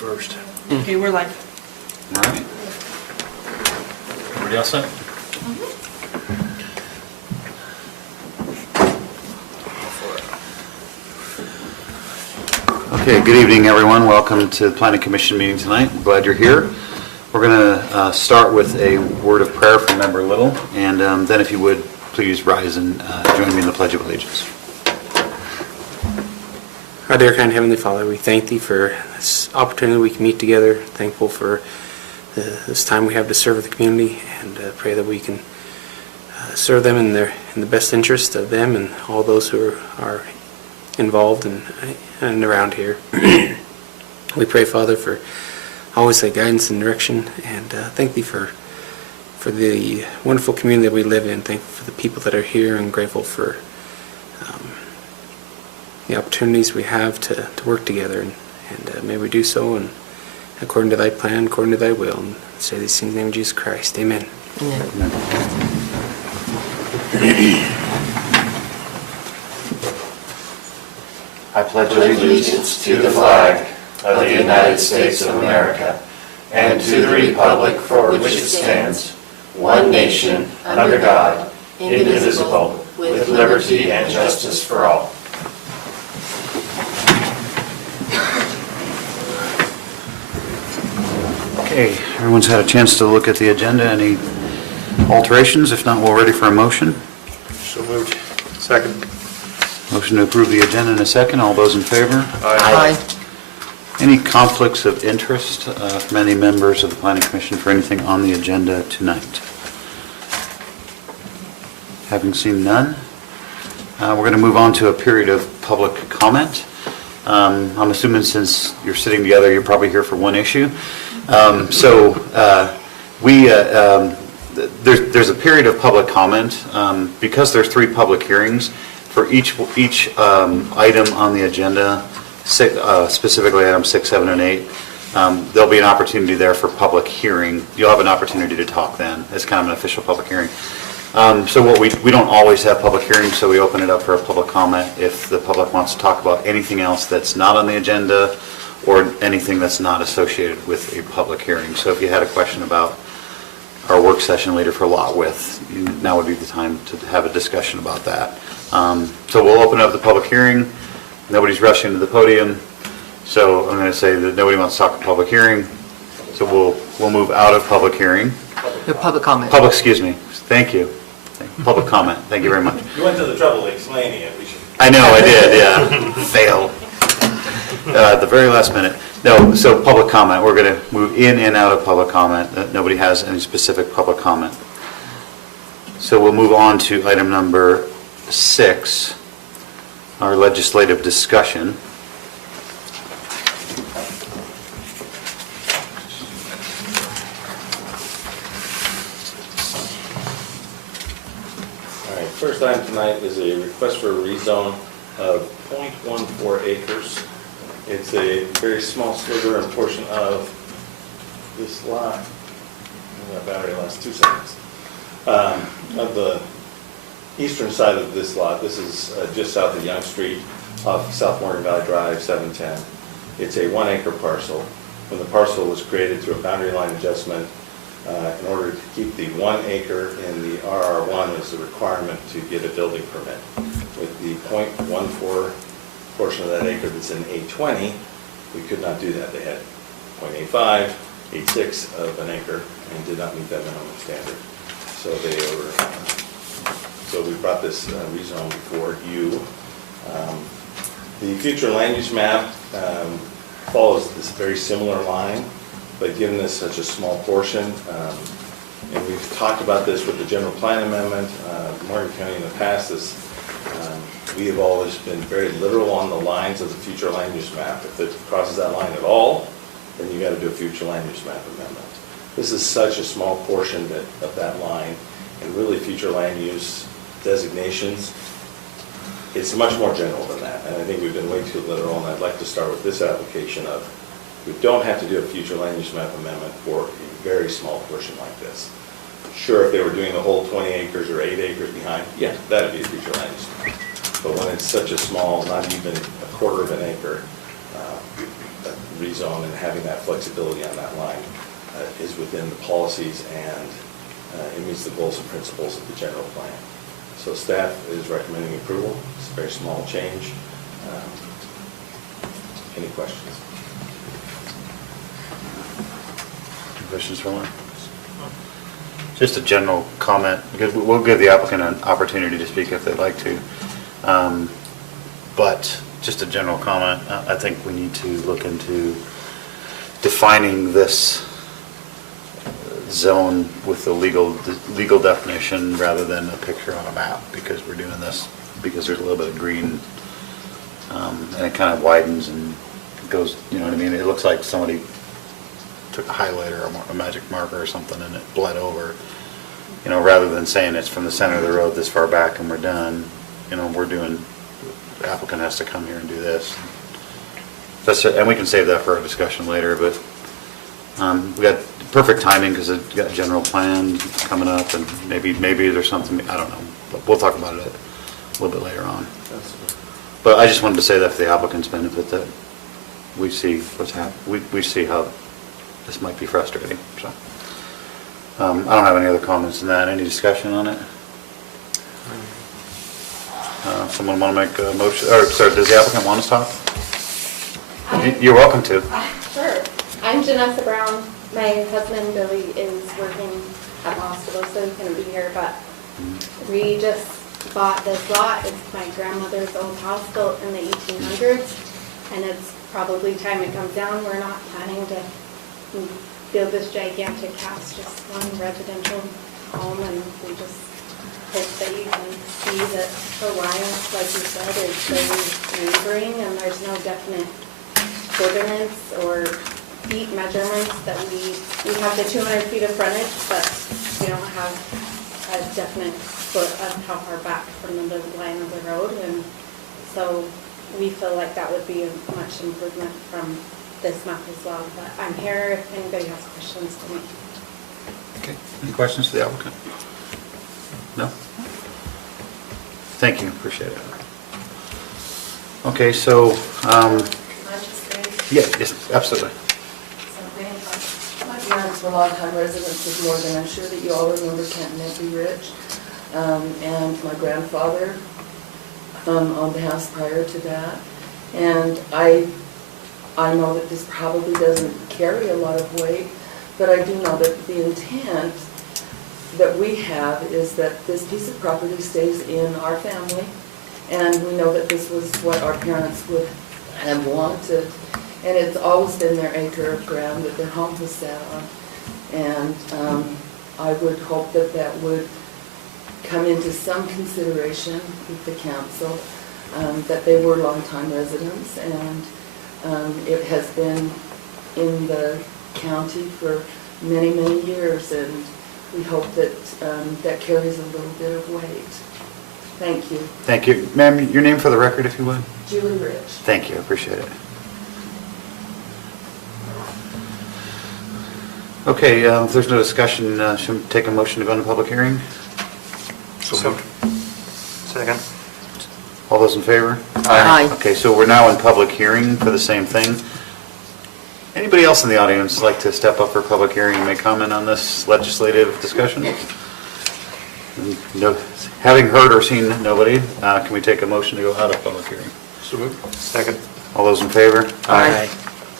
first. Okay, we're live. All right. Everybody else set? Okay, good evening, everyone. Welcome to the Planning Commission meeting tonight. I'm glad you're here. We're going to start with a word of prayer from Member Little, and then if you would, please rise and join me in the Pledge of Allegiance. Our dear kind Heavenly Father, we thank Thee for this opportunity we can meet together. Thankful for this time we have to serve the community, and pray that we can serve them in the best interest of them and all those who are involved and around here. We pray, Father, for always Thy guidance and direction, and thank Thee for the wonderful community that we live in. Thankful for the people that are here, and grateful for the opportunities we have to work together, and may we do so and according to Thy plan, according to Thy will, and say these things in the name of Jesus Christ. Amen. Amen. I pledge allegiance to the flag of the United States of America and to the republic for which it stands, one nation, under God, indivisible, with liberty and justice for all. Okay, everyone's had a chance to look at the agenda. Any alterations? If not, we're ready for a motion. So moved. Second. Motion to approve the agenda in a second. All those in favor? Aye. Any conflicts of interest from any members of the Planning Commission for anything on the agenda tonight? Having seen none, we're going to move on to a period of public comment. I'm assuming since you're sitting together, you're probably here for one issue. There's a period of public comment because there's 3 public hearings for each item on the agenda, specifically items 6, 7, and 8. There'll be an opportunity there for public hearing. You'll have an opportunity to talk then. It's kind of an official public hearing. So what we don't always have public hearings, so we open it up for a public comment if the public wants to talk about anything else that's not on the agenda or anything that's not associated with a public hearing. So if you had a question about our work session later for lot width, now would be the time to have a discussion about that. So we'll open up the public hearing. Nobody's rushing to the podium, so I'm going to say that nobody wants to talk at public hearing. So we'll move out of public hearing. The public comment. Excuse me. Thank you. Public comment. Thank you very much. You went to the trouble of explaining it. I know I did. Yeah. Fail. At the very last minute. No. So public comment. We're going to move in and out of public comment. Nobody has any specific public comment. So we'll move on to item number 6, our legislative discussion. First item tonight is a request for a rezone of 0.14 acres. It's a very small sliver and portion of this lot. My battery lasts 2 seconds. Of the eastern side of this lot, this is just south of Young Street, off South Morgan Valley Drive, 710. It's a 1 acre parcel. When the parcel was created through a boundary line adjustment, in order to keep the 1 acre in the RR1 is a requirement to get a building permit. With the 0.14 portion of that acre that's in A20, we could not do that. They had 0.85, 86 of an acre and did not meet that minimum standard. So we brought this rezone before you. The future land use map follows this very similar line, but given this such a small portion, and we've talked about this with the general plan amendment, Morgan County in the past, we have always been very literal on the lines of the future land use map. If it crosses that line at all, then you got to do a future land use map amendment. This is such a small portion of that line, and really future land use designations, it's much more general than that, and I think we've been way too literal, and I'd like to start with this application of we don't have to do a future land use map amendment for a very small portion like this. Sure, if they were doing the whole 20 acres or 8 acres behind, yeah, that would be a future land use map. But when it's such a small, not even a quarter of an acre, rezone and having that flexibility on that line is within the policies, and it meets the goals and principles of the general plan. So staff is recommending approval. It's a very small change. Any questions? Questions for Lauren? Just a general comment, because we'll give the applicant an opportunity to speak if they'd like to. But just a general comment, I think we need to look into defining this zone with the legal definition rather than a picture on a map, because we're doing this because there's a little bit of green, and it kind of widens and goes, you know what I mean? It looks like somebody took a highlighter or a magic marker or something and it bled over, you know, rather than saying it's from the center of the road this far back and we're done. You know, the applicant has to come here and do this. And we can save that for a discussion later, but we got perfect timing because we've got a general plan coming up, and maybe there's something, I don't know, but we'll talk about it a little bit later on. But I just wanted to say that for the applicant's benefit, that we see what's happening, we see how this might be frustrating, so. I don't have any other comments on that. Any discussion on it? Someone want to make a motion, or sorry, does the applicant want to talk? You're welcome to. Sure. I'm Janessa Brown. My husband Billy is working at the hospital, so he's going to be here, but we just bought this lot. It's my grandmother's old house built in the 1800s, and it's probably time it comes down. We're not planning to build this gigantic house, just one residential home, and we just hope that you can see that Alliance, like you said, is very neighboring, and there's no definite ordinance or feet measurements that we have the 200 feet of frontage, but we don't have a definite foot of how far back from the line of the road, and so we feel like that would be a much improvement from this map as well. But I'm here if anybody has questions for me. Okay. Any questions for the applicant? No? Thank you. Appreciate it. Okay, so, yeah, yes, absolutely. My parents were longtime residents of Morgan. I'm sure that you all remember Canton Empty Ridge. And my grandfather owned the house prior to that. And I know that this probably doesn't carry a lot of weight, but I do know that the intent that we have is that this piece of property stays in our family, and we know that this was what our parents would have wanted, and it's always been their acre of ground that their home was set on. And I would hope that that would come into some consideration with the council, that they were longtime residents, and it has been in the county for many, many years, and we hope that that carries a little bit of weight. Thank you. Thank you. Ma'am, your name for the record, if you would? Julie Rich. Thank you. I appreciate it. Okay, if there's no discussion, should we take a motion to go into public hearing? So moved. Second. All those in favor? Aye. Okay, so we're now in public hearing for the same thing. Anybody else in the audience like to step up for public hearing and make comment on this legislative discussion? No, having heard or seen nobody, can we take a motion to go out of public hearing? So moved. Second. All those in favor? Aye.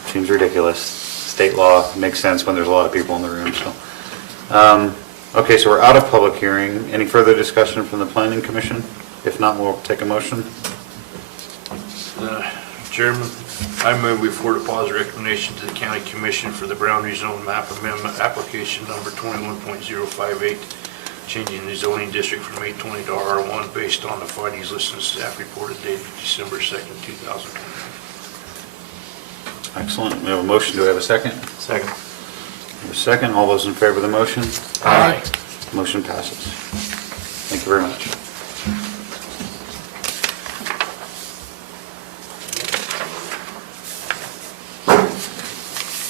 Seems ridiculous. State law makes sense when there's a lot of people in the room, so. Okay, so we're out of public hearing. Any further discussion from the planning commission? If not, we'll take a motion. Chairman, I move we forward a positive recommendation to the county commission for the Brown Rezone Map Amendment Application Number 21.058, changing the zoning district from A20 to R1 based on the findings listed in the staff report dated December 2nd, 2020. Excellent. We have a motion. Do we have a second? Second. We have a second. All those in favor of the motion? Aye. Motion passes. Thank you very much.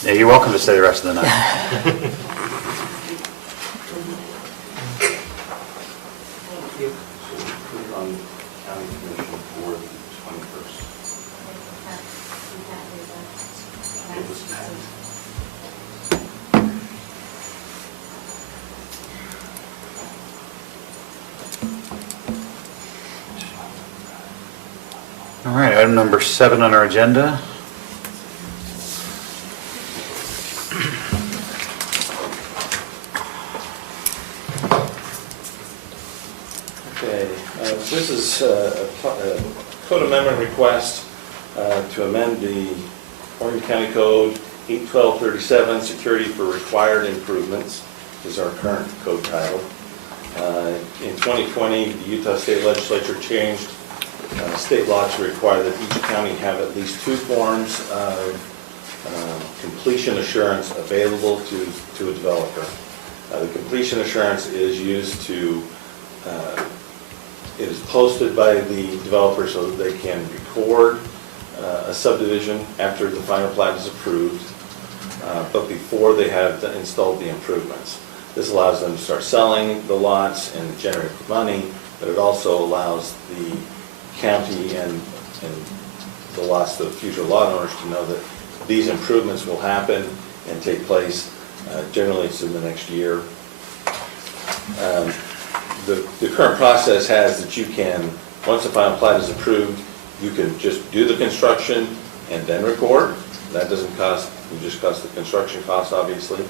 Yeah, you're welcome to stay the rest of the night. Thank you. Put it on county commission for the 21st. item number 7 on our agenda. Okay, this is a code amendment request to amend the Orange County Code 81237, security for required improvements, is our current code title. In 2020, the Utah State Legislature changed state law to require that each county have at least 2 forms of completion assurance available to a developer. The completion assurance is used to, it is posted by the developer so that they can record a subdivision after the final plat is approved, but before they have installed the improvements. This allows them to start selling the lots and generate money, but it also allows the county and the lots, the future lot owners to know that these improvements will happen and take place. Generally, it's in the next year. The current process has that you can, once the final plat is approved, you can just do the construction and then record. That doesn't cost, it just costs the construction cost, obviously.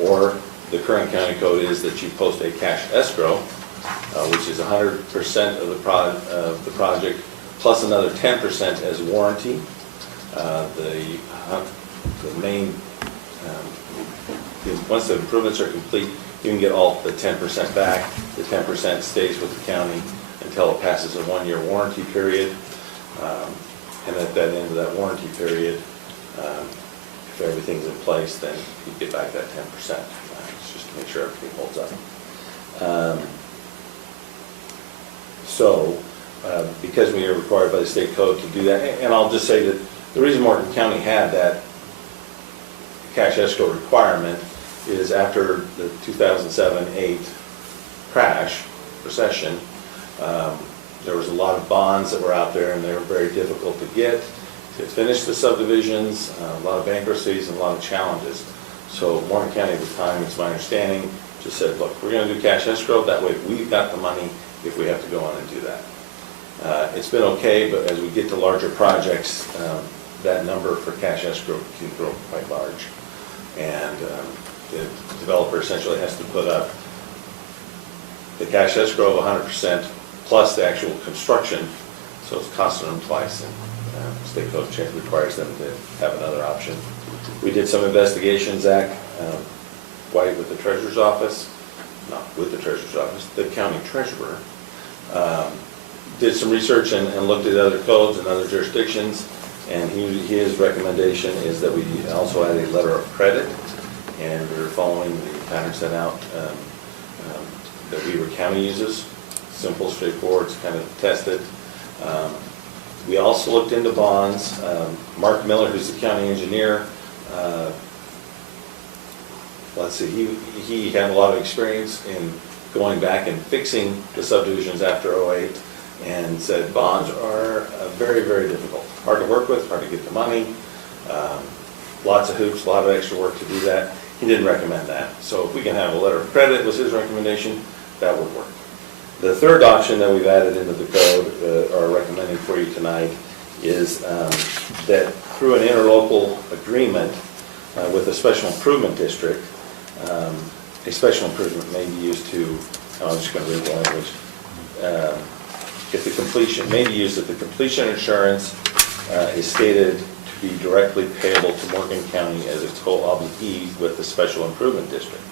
Or the current county code is that you post a cash escrow, which is 100% of the project, plus another 10% as warranty. The main, once the improvements are complete, you can get all the 10% back. The 10% stays with the county until it passes a 1-year warranty period. And at that end of that warranty period, if everything's in place, then you get back that 10%. It's just to make sure everything holds up. Because we are required by the state code to do that, and I'll just say that the reason Morgan County had that cash escrow requirement is after the 2007-8 crash, recession, there was a lot of bonds that were out there and they were very difficult to get to finish the subdivisions, a lot of bankruptcies and a lot of challenges. So Morgan County at the time, it's my understanding, just said, look, we're going to do cash escrow, that way we've got the money if we have to go on and do that. It's been okay, but as we get to larger projects, that number for cash escrow can grow quite large. And the developer essentially has to put up the cash escrow of 100% plus the actual construction, so it's costing them twice, and state code change requires them to have another option. We did some investigations, Zach White with the Treasurer's Office, not with the Treasurer's Office, the County Treasurer, did some research and looked at other codes and other jurisdictions, and his recommendation is that we also add a letter of credit, and we're following the pattern set out that Weaver County uses. Simple, straightforward, it's kind of tested. We also looked into bonds. Mark Miller, who's the county engineer, let's see, he had a lot of experience in going back and fixing the subdivisions after '08, and said bonds are very, very difficult. Hard to work with, hard to get the money, lots of hoops, a lot of extra work to do that. He didn't recommend that. So if we can have a letter of credit, was his recommendation, that would work. The third option that we've added into the code, or recommending for you tonight, is that through an interlocal agreement with a special improvement district, a special improvement may be used to, I'm just going to read the language, if the completion, may be used if the completion insurance is stated to be directly payable to Morgan County as its co-obligee with the special improvement district.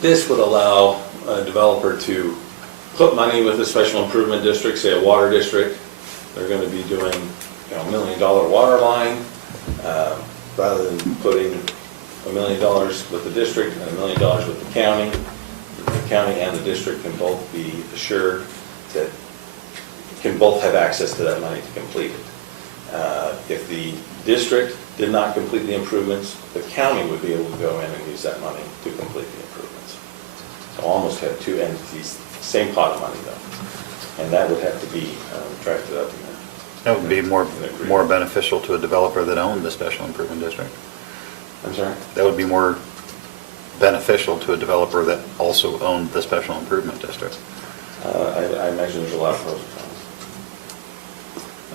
This would allow a developer to put money with a special improvement district, say a water district. They're going to be doing $1 million water line, rather than putting $1 million with the district and $1 million with the county. The county and the district can both be assured that can both have access to that money to complete it. If the district did not complete the improvements, the county would be able to go in and use that money to complete the improvements. So almost have two entities, same pot of money though, and that would have to be drafted up in there. That would be more beneficial to a developer that owned the special improvement district. I'm sorry? That would be more beneficial to a developer that also owned the special improvement district. I imagine there's a lot of pros and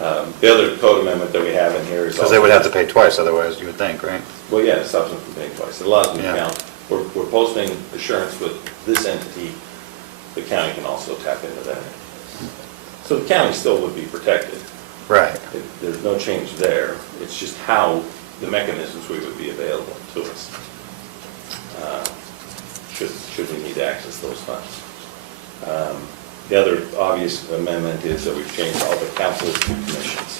cons. The other code amendment that we have in here is Because they would have to pay twice otherwise, you would think, right? Well, yeah, it stops them from paying twice. It allows them to Yeah. count. We're posting assurance with this entity. The county can also tap into that. So the county still would be protected. Right. There's no change there. It's just how the mechanisms we would be available to us, should we need to access those funds. The other obvious amendment is that we've changed all the councils to commissions,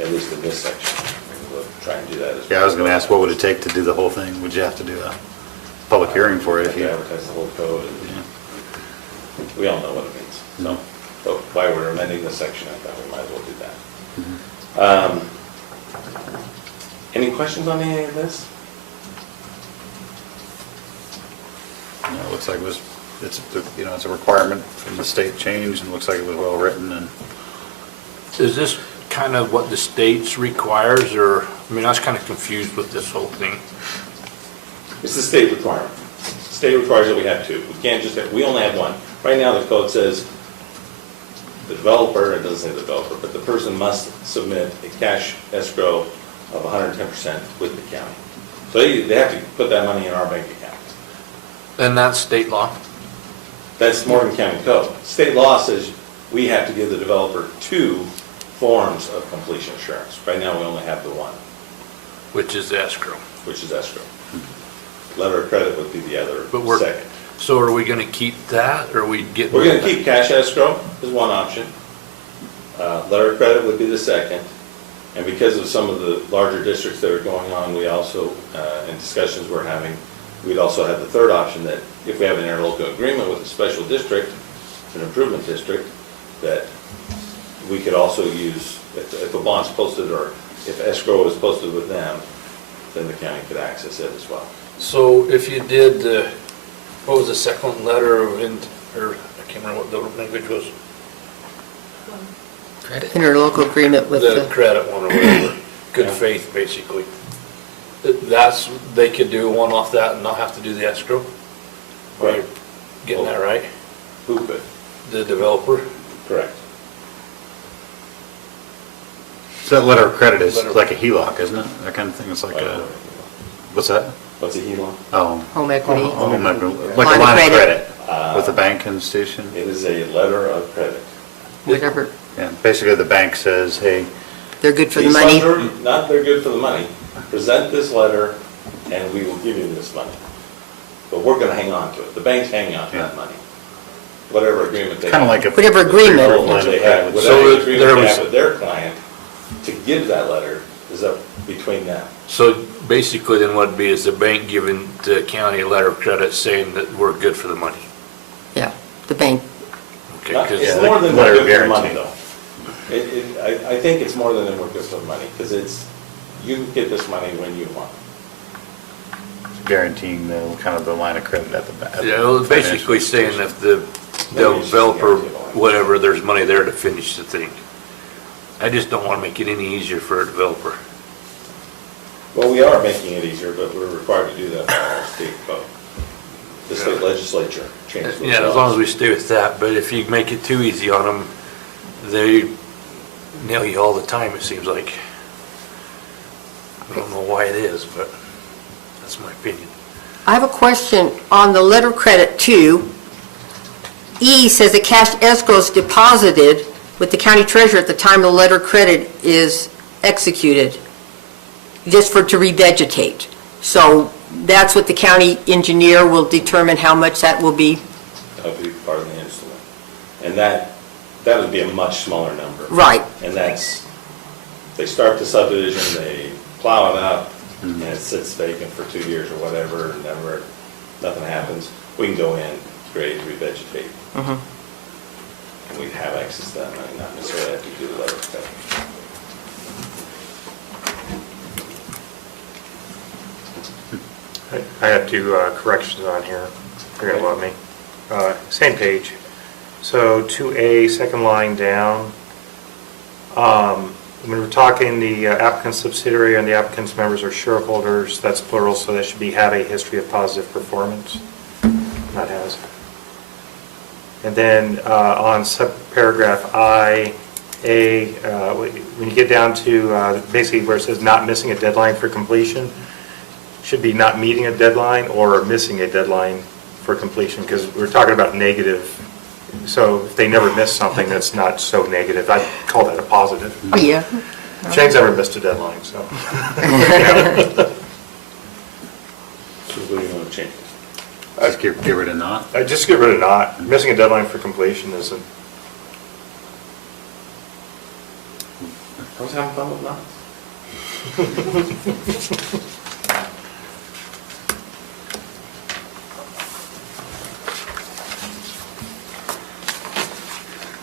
at least in this section. We'll try and do that as well. Yeah, I was going to ask, what would it take to do the whole thing? Would you have to do a public hearing for it if You you? have to advertise the whole code, and Yeah. we all know what it means. So while we're amending this section, I thought we might as well do that. Any questions on any of this? No, it looks like it's a requirement from the state change, and looks like it was well written, and Is this kind of what the states requires, or, I mean, I was kind of confused with this whole thing. It's the state requirement. State requires that we have two. We can't just have, we only have one. Right now, the code says the developer, it doesn't say the developer, but the person must submit a cash escrow of 110% with the county. So they have to put that money in our bank account. And that's state law? That's Morgan County code. State law says we have to give the developer two forms of completion assurance. Right now, we only have the one, Which is escrow. which is escrow. Letter of credit would be the other But we're, second. so are we gonna keep that, or are we getting? We're gonna keep cash escrow as one option. Letter of credit would be the second. And because of some of the larger districts that are going on, we also, in discussions we're having, we'd also have the third option that if we have an interlocal agreement with a special district, an improvement district, that we could also use, if a bond's posted or if escrow is posted with them, then the county could access it as well. So if you did, what was the second letter of, or I can't remember what the language was? Interlocal agreement with The the, credit one or whatever, good Yeah. faith, basically. That's, they could do one off that and not have to do the escrow? Right. Getting that right? Who could? The developer? Correct. so that letter of credit is Letter- like a HELOC, isn't it? That kind of thing, it's like a, what's that? What's a HELOC? Oh, home equity. like a Line line of of credit. credit Uh, with a bank institution. It is a letter of credit. Whatever, Yeah, basically the bank says, hey, they're good for the These money. funds are not, they're good for the money. Present this letter and we will give you this money. But we're gonna hang on to it. The bank's hanging on to that Yeah. money. Whatever agreement they have. kind of like a. Whatever agreement. Whatever they have, So whatever there agreement they was- have with their client to give that letter is up between them. So basically then what it'd be is the bank giving the county a letter of credit saying that we're good for the money. Yeah, the bank. Okay, Not- 'cause- It's Yeah, more like than letter we're of good for the money guarantee. though. I think it's more than we're good for the money, because it's, you can get this money when you want. Guaranteeing the, kind of the line of credit at the back. Yeah, well, it's basically saying if the developer, whatever, there's money there to finish the thing. I just don't want to make it any easier for a developer. Well, we are making it easier, but we're required to do that by our state code. The state legislature changed those Yeah, as long as laws. we stay with that, but if you make it too easy on them, they nail you all the time, it seems like. I don't know why it is, but that's my opinion. I have a question on the letter of credit too. E says the cash escrow is deposited with the county treasurer at the time the letter of credit is executed, just for, to revegetate. So that's what the county engineer will determine how much that will be? That would be part of the instrument. And that would be a much smaller number. Right. And that's, they start the subdivision, they plow it up, and it sits vacant for 2 years or whatever, and never, nothing happens. We can go in, grade, revegetate. And we have access to that money, not necessarily have to do the letter of credit. I have two corrections on here. You're gonna love me. Same page. So 2A, second line down. When we're talking the applicant's subsidiary and the applicant's members are shareholders, that's plural, so that should be have a history of positive performance. Not has. And then on subparagraph I, A, when you get down to basically where it says not missing a deadline for completion, should be not meeting a deadline or missing a deadline for completion, because we're talking about negative. So if they never miss something, that's not so negative. I call that a positive. Oh, yeah. Shane's never missed a deadline, so. So what do you want to change? Just get rid of not. Just get rid of not. Missing a deadline for completion isn't. I was having fun with knots.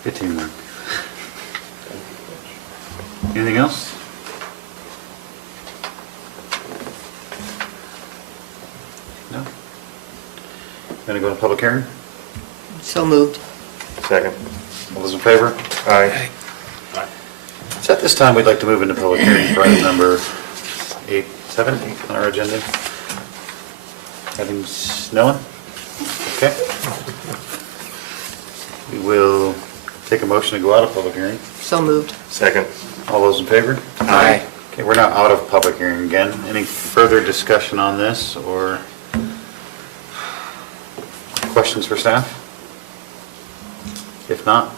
15 more. Anything else? No? Gonna go to public hearing? So moved. Second. All those in favor? Aye. So at this time, we'd like to move into public hearing for item number 7 on our agenda. Having no one? Okay. We will take a motion to go out of public hearing. So moved. Second. All those in favor? Aye. Okay, we're now out of public hearing again. Any further discussion on this or questions for staff? If not,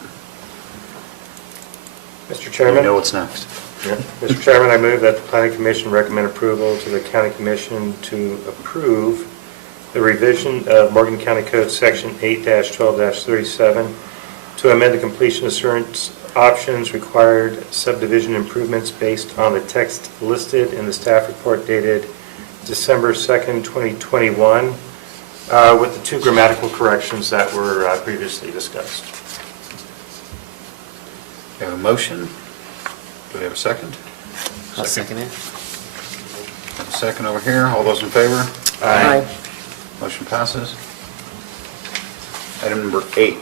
Mr. you Chairman? know what's next. Yeah. Mr. Chairman, I move that the Planning Commission recommend approval to the County Commission to approve the revision of Morgan County Code Section 8-12-37 to amend the completion assurance options required subdivision improvements based on the text listed in the staff report dated December 2nd, 2021, with the 2 grammatical corrections that were previously discussed. We have a motion. Do we have a second? I'll second it. A second over here. All those in favor? Aye. Motion passes. Item number 8.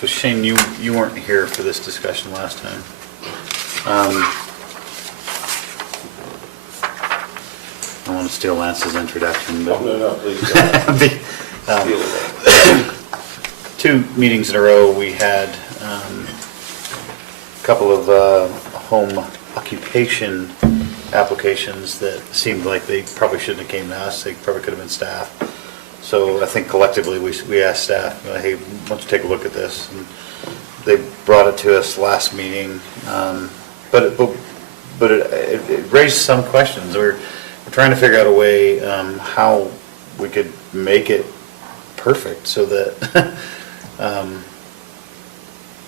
So Shane, you weren't here for this discussion last time. I want to steal Lance's introduction, but No, please the, don't. Steal it. 2 meetings in a row, we had a couple of home occupation applications that seemed like they probably shouldn't have came to us. They probably could have been staff. So I think collectively, we asked staff, hey, why don't you take a look at this? And they brought it to us last meeting, but it raised some questions. We're trying to figure out a way how we could make it perfect so that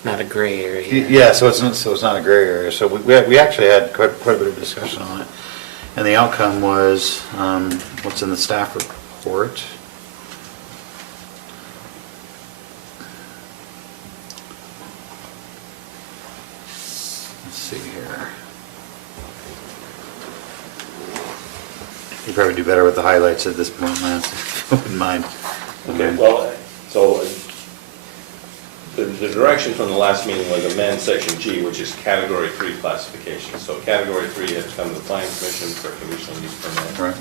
Not a gray area. yeah, so it's not a gray area. So we actually had quite a bit of discussion on it, and the outcome was what's in the staff report. Let's see here. You probably do better with the highlights at this point, Lance, if you wouldn't mind. Okay, well, so the direction from the last meeting was amend section G, which is category 3 classification. So category 3 had to come to the planning commission for conditional use permit. Right.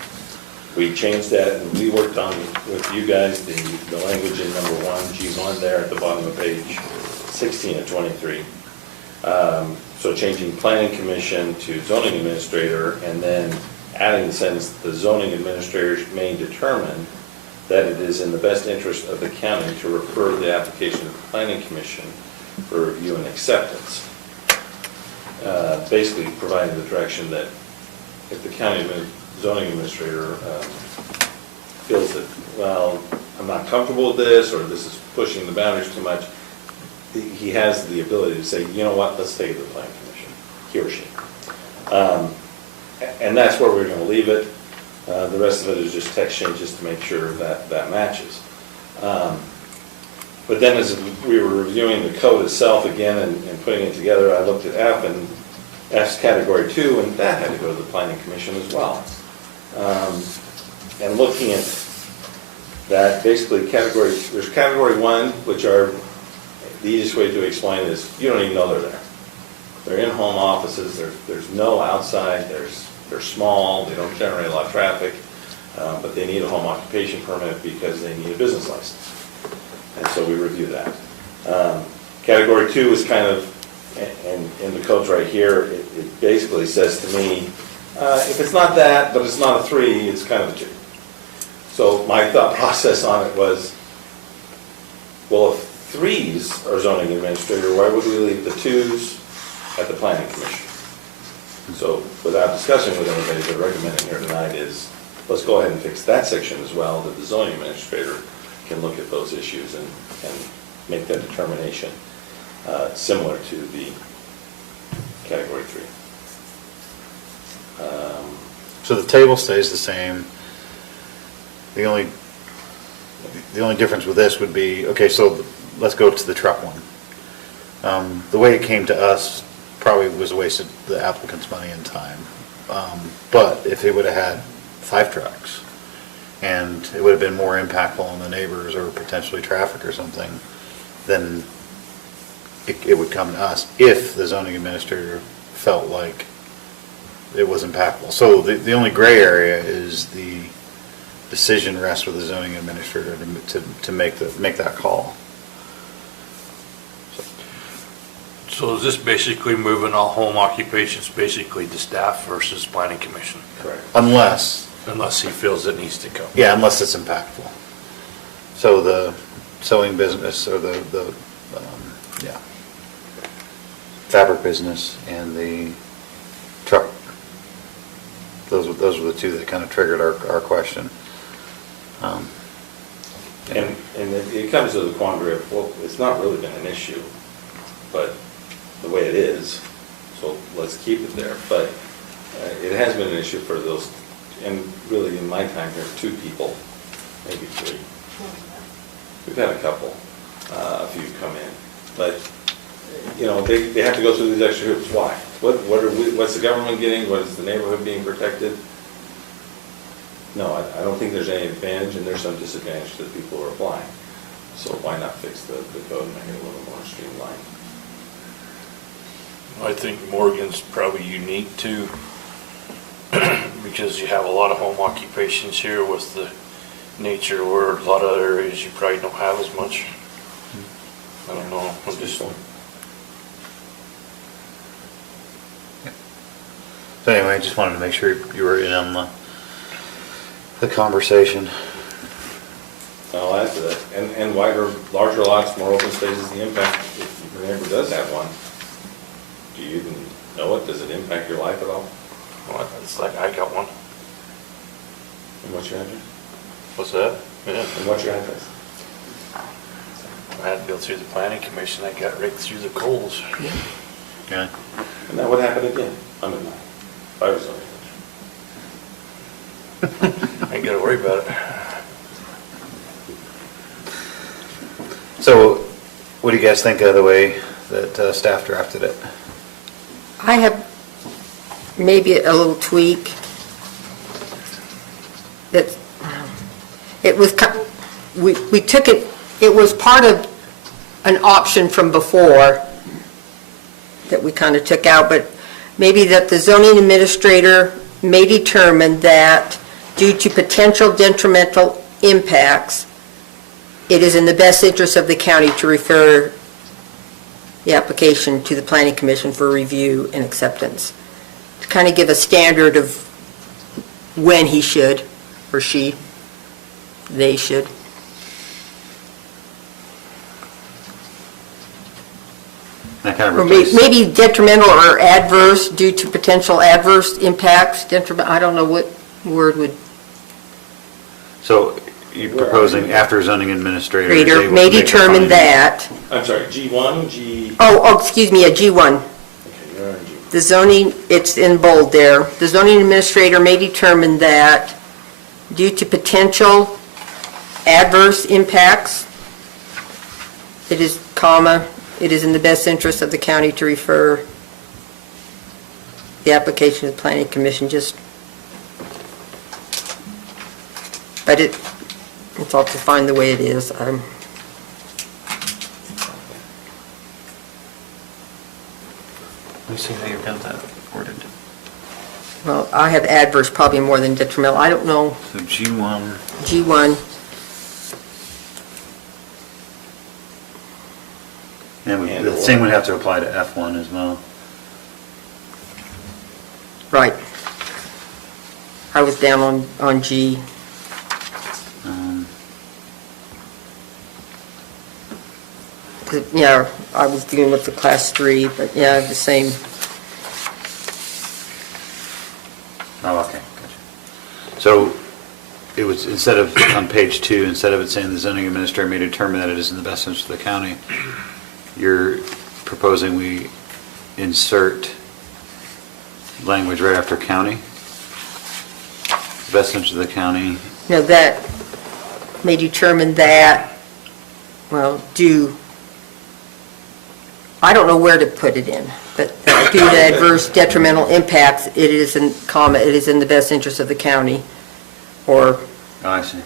We changed that, and we worked on with you guys the language in number 1, G1 there at the bottom of page 16 of 23. So changing planning commission to zoning administrator, and then adding the sentence, the zoning administrator may determine that it is in the best interest of the county to refer the application to the planning commission for review and acceptance. Basically providing the direction that if the county zoning administrator feels that, well, I'm not comfortable with this, or this is pushing the boundaries too much, he has the ability to say, you know what, let's take it to the planning commission, he or she. And that's where we're going to leave it. The rest of it is just text changes to make sure that that matches. But then as we were reviewing the code itself again and putting it together, I looked at F, and F's category 2, and that had to go to the planning commission as well. And looking at that, basically there's category 1, which are, the easiest way to explain is you don't even know they're there. They're in-home offices, there's no outside, they're small, they don't generate a lot of traffic, but they need a home occupation permit because they need a business license. And so we review that. Category 2 is kind of, and in the codes right here, it basically says to me, if it's not that, but it's not a 3, it's kind of a 2. So my thought process on it was, well, if 3s are zoning administrator, why would we leave the 2s at the planning commission? So without discussing with anybody, the recommending here tonight is, let's go ahead and fix that section as well, that the zoning administrator can look at those issues and make that determination, similar to the category 3. So the table stays the same. The only difference with this would be, okay, so let's go to the truck one. The way it came to us probably was a waste of the applicant's money and time. But if they would have had 5 trucks, and it would have been more impactful on the neighbors or potentially traffic or something, then it would come to us if the zoning administrator felt like it was impactful. So the only gray area is the decision rests with the zoning administrator to make that call. So is this basically moving all home occupations basically to staff versus planning commission? Correct. Unless Unless he feels it needs to come. Yeah, unless it's impactful. So the sewing business or the fabric business and the truck, those were the 2 that kind of triggered our question. And it comes to the quandary of, well, it's not really been an issue, but the way it is, so let's keep it there. But it has been an issue for those, and really in my time here, 2 people, maybe 3. We've had a couple, a few come in, but you know, they have to go through these extra hoops. Why? What's the government getting? What is the neighborhood being protected? No, I don't think there's any advantage, and there's some disadvantage to the people who are applying. So why not fix the code and make it a little more streamlined? I think Morgan's probably unique too, because you have a lot of home occupations here with the nature where a lot of other areas you probably don't have as much. I don't know, I'm just... So anyway, I just wanted to make sure you were in on the conversation. I'll add to that. And wider, larger lots, more open spaces, the impact, if your neighbor does have one, do you even know it? Does it impact your life at all? Well, it's like I got one. And what's your address? What's that? Yeah. And what's your address? I had to go through the planning commission, I got right through the coals. Yeah. And that would happen again. I'm in mine. If I was on it. Ain't gotta worry about it. So what do you guys think of the way that staff drafted it? I have maybe a little tweak. That it was, we took it, it was part of an option from before that we kind of took out, but maybe that the zoning administrator may determine that due to potential detrimental impacts, it is in the best interest of the county to refer the application to the planning commission for review and acceptance. To kind of give a standard of when he should, or she, they should. That kind of Or replaced. maybe detrimental or adverse due to potential adverse impacts, I don't know what word would, So you're proposing after zoning administrator is able to may make a determine finding. that. I'm sorry, G1, G... Excuse me, a G1. Okay, you're on G. The zoning, it's in bold there. The zoning administrator may determine that due to potential adverse impacts, it is, it is in the best interest of the county to refer the application to the planning commission, but it's all defined the way it is. me see how you've got that worded. Well, I have adverse probably more than detrimental. I don't know. So G1, G1, and And the or. same would have to apply to F1 as well. right. I was down on G. Um, 'Cause, yeah, I was dealing with the class 3, but yeah, the same. Oh, okay, gotcha. So it was, instead of, on page 2, instead of it saying the zoning administrator may determine that it is in the best interest of the county, you're proposing we insert language right after county? Best interest of the county, Now, that may determine that, well, I don't know where to put it in, but due to adverse detrimental impacts, it is in, comma, it is in the best interest of the county, or, oh, I see.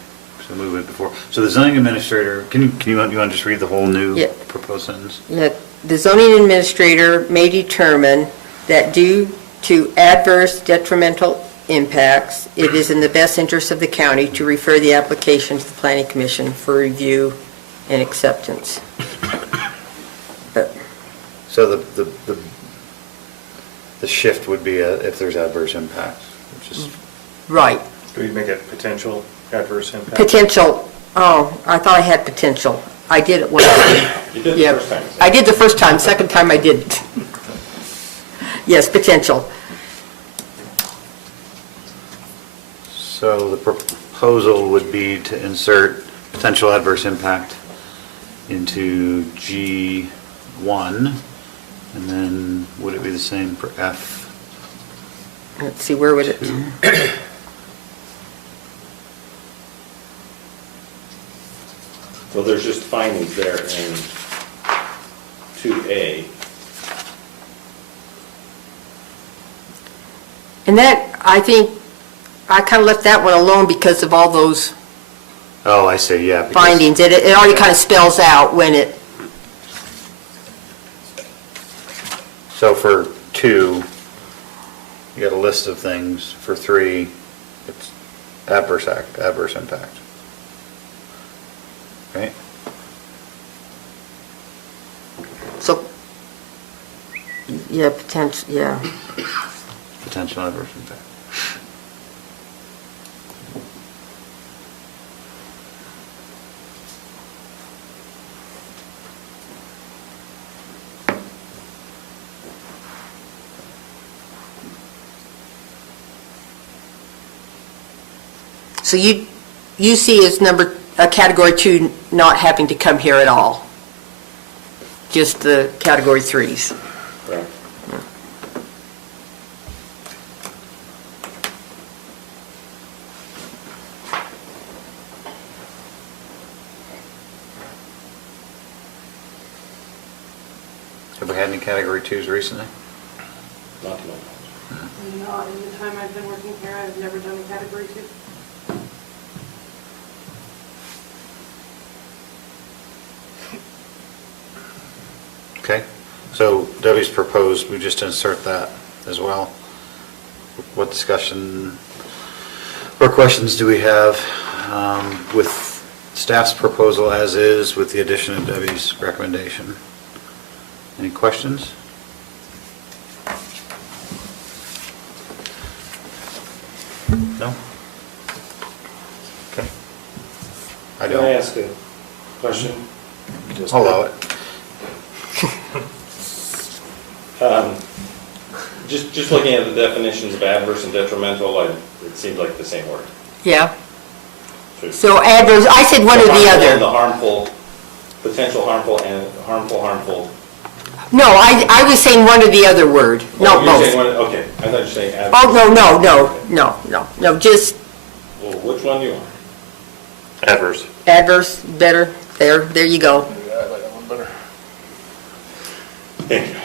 So move it before. So the zoning administrator, you want to just read the whole new Yeah. proposed sentence? yeah, the zoning administrator may determine that due to adverse detrimental impacts, it is in the best interest of the county to refer the application to the planning commission for review and acceptance. But So the shift would be if there's adverse impacts, which is, right. Do we make it potential adverse impact? Potential, oh, I thought I had potential. I did it one time. You did Yeah, the first time. I did the first time, second time I didn't. Yes, potential. so the proposal would be to insert potential adverse impact into G1, and then would it be the same for F? Let's see, where would it, Well, there's just findings there in 2A. and that, I think, I kind of left that one alone because of all those Oh, I see, yeah. because- findings. It already kind of spells out when it, So for 2, you got a list of things. For 3, it's adverse impact. Right? so, yeah, potential, yeah. Potential adverse impact. So you see as category 2 not having to come here at all? Just the category 3s? Right. Have we had any category 2s recently? Not to my knowledge. Not in the time I've been working here, I've never done a category 2. Okay, so Debbie's proposed, we just insert that as well. What discussion or questions do we have with staff's proposal as is with the addition of Debbie's recommendation? Any questions? No? Okay. I Can I don't. ask a question? I'll allow it. Just looking at the definitions of adverse and detrimental, it seems like the same word. Yeah. So adverse, I said one or the The other. harmful, potential harmful and harmful. No, I was saying one or the other word, not Oh, you're saying both. one- Okay, I thought you were saying adverse. Oh, no, just Well, which one do you want? Adverse. adverse, better, there you go. Thank you.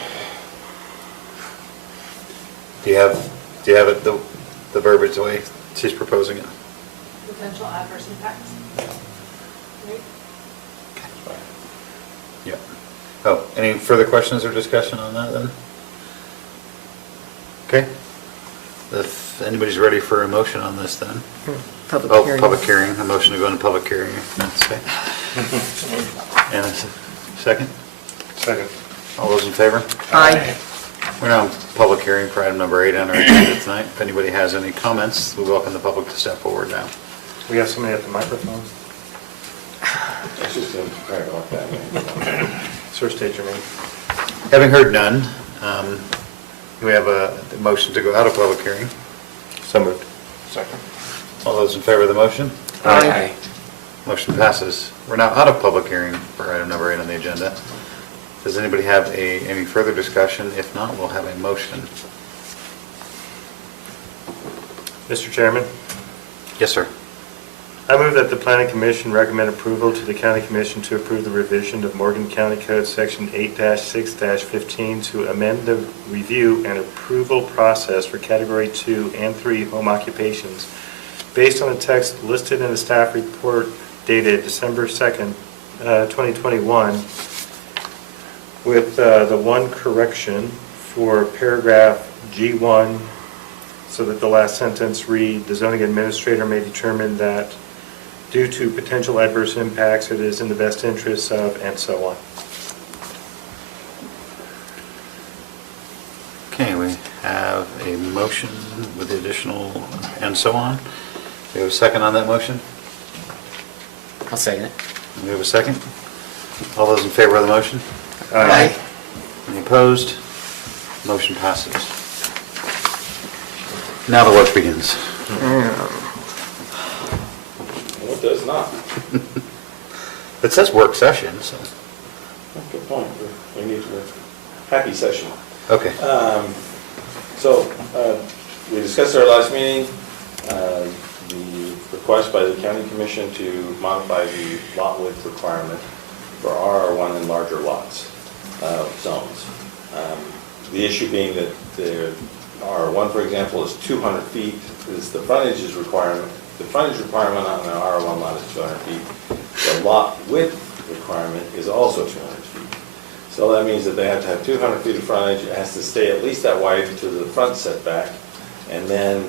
Do you have it, the verbiage the way she's proposing it? Potential adverse impacts. Right? Yeah. Oh, any further questions or discussion on that then? Okay. If anybody's ready for a motion on this then. Public Oh, hearing. public hearing, a motion to go into public hearing. That's okay. And a second? Second. All those in favor? Aye. We're now in public hearing for item number 8 on our agenda tonight. If anybody has any comments, we welcome the public to step forward now. We have somebody at the microphone. It's just a paragraph like that. Sir, state your name. Having heard none, we have a motion to go out of public hearing. So moved. Second. All those in favor of the motion? Aye. Motion passes. We're now out of public hearing for item number 8 on the agenda. Does anybody have any further discussion? If not, we'll have a motion. Mr. Chairman, Yes, sir. I move that the Planning Commission recommend approval to the County Commission to approve the revision of Morgan County Code Section 8-6-15 to amend the review and approval process for Category 2 and 3 home occupations based on the text listed in the staff report dated December 2nd, 2021, with the one correction for paragraph G1, so that the last sentence read, "The zoning administrator may determine that due to potential adverse impacts, it is in the best interests of," and so on. Okay, we have a motion with the additional and so on. We have a second on that motion? I'll second it. We have a second? All those in favor of the motion? Aye. Any opposed? Motion passes. Now the work begins. Well, it does not. It says work session, so, Good point. We need a happy session. okay. We discussed our last meeting, the request by the county commission to modify the lot width requirement for RR1 and larger lots, zones. The issue being that the R1, for example, is 200 feet, is the frontage requirement. The frontage requirement on an R1 lot is 200 feet. The lot width requirement is also 200 feet. So that means that they have to have 200 feet of frontage, it has to stay at least that wide to the front setback, and then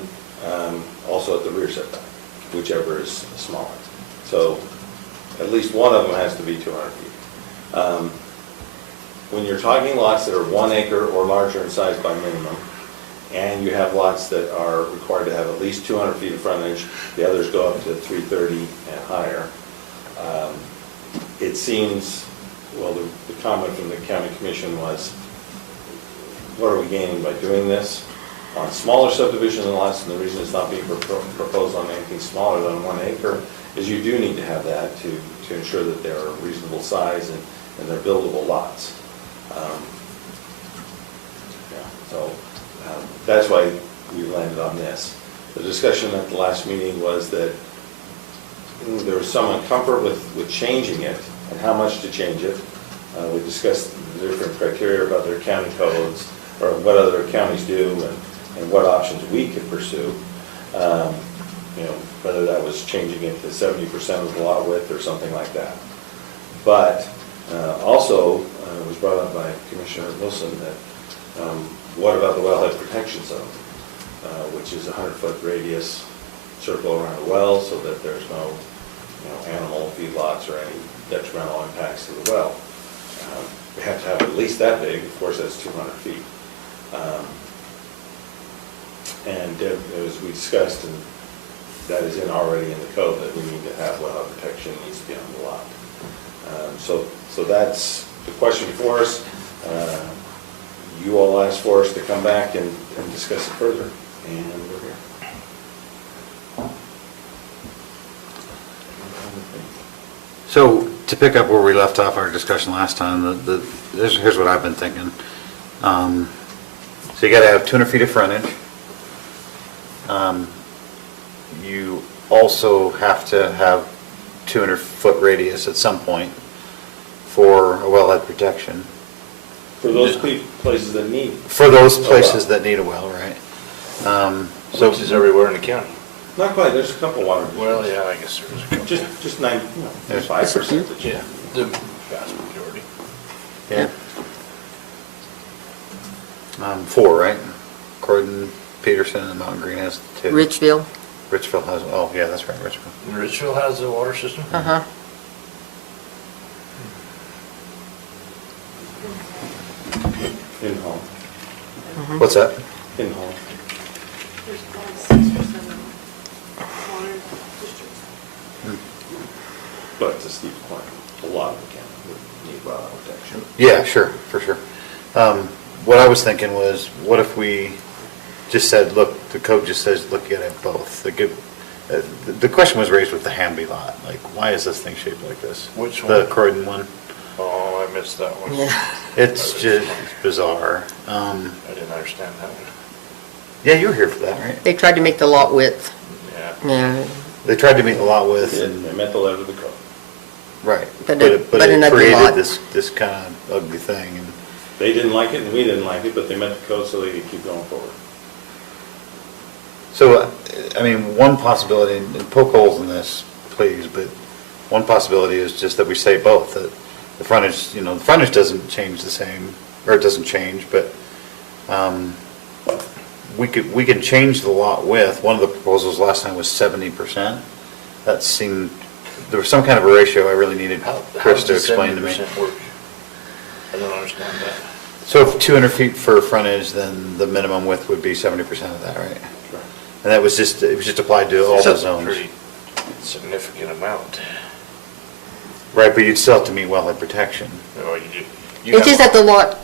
also at the rear setback, whichever is smaller. So at least one of them has to be 200 feet. When you're talking lots that are 1 acre or larger in size by minimum, and you have lots that are required to have at least 200 feet of frontage, the others go up to 330 and higher, it seems, well, the comment from the county commission was, what are we gaining by doing this? On smaller subdivision lots, and the reason it's not being proposed on anything smaller than 1 acre, is you do need to have that to ensure that they're a reasonable size and they're buildable lots. That's why we landed on this. The discussion at the last meeting was that there was some uncomfort with changing it and how much to change it. We discussed the different criteria about their county codes, or what other counties do, and what options we could pursue. Whether that was changing it to 70% of the lot width or something like that. But also, it was brought up by Commissioner Wilson that what about the wellhead protection zone, which is a 100-foot radius circle around the well so that there's no animal feedlots or any detrimental impacts to the well. We have to have at least that big, of course that's 200 feet. And as we discussed, and that is already in the code, that we need to have wellhead protection, needs to be on the lot. So that's the question before us. You all asked for us to come back and discuss it further, and we're here. So to pick up where we left off our discussion last time, here's what I've been thinking. So you got to have 200 feet of frontage. You also have to have 200-foot radius at some point for a wellhead protection. For those places that need. For those places that need a well, right? So which is everywhere in the county. Not quite, there's a couple water. Well, yeah, I guess there's a couple. Just 5%. Yeah, the vast majority. Yeah. 4, right? Croydon, Peterson, and Mountain Green has two. Richville? Richville has, oh, yeah, that's right, Richville. And Richville has a water system? Uh-huh. In-home, What's that? in-home. There's probably 6 or 7 water districts. But to Steve's point, a lot of them can need well protection. Yeah, sure, for sure. What I was thinking was, what if we just said, look, the code just says, look, you gotta have both. The question was raised with the Hamby lot, like, why is this thing shaped like this? Which The one? Croydon one. Oh, I missed that one. Yeah. It's just bizarre. I didn't understand that one. Yeah, you were here for that, right? They tried to make the lot width. Yeah. Yeah. They tried to meet the lot width And and, they met the letter of the code. right. But But it- it but an ugly lot. created this kind of ugly thing. And They didn't like it and we didn't like it, but they met the code so they could keep going forward. So, I mean, one possibility, and poke holes in this, please, but one possibility is just that we say both, that the frontage, the frontage doesn't change the same, or it doesn't change, but we can change the lot width. One of the proposals last time was 70%. That seemed, there was some kind of a ratio I really needed Chris to explain to me. How does the 70% work? I don't understand that. So if 200 feet for frontage, then the minimum width would be 70% of that, right? And that was just, it was just applied to all the zones. Pretty significant amount. Right, but you'd still have to meet wellhead protection. No, you It's just that the lot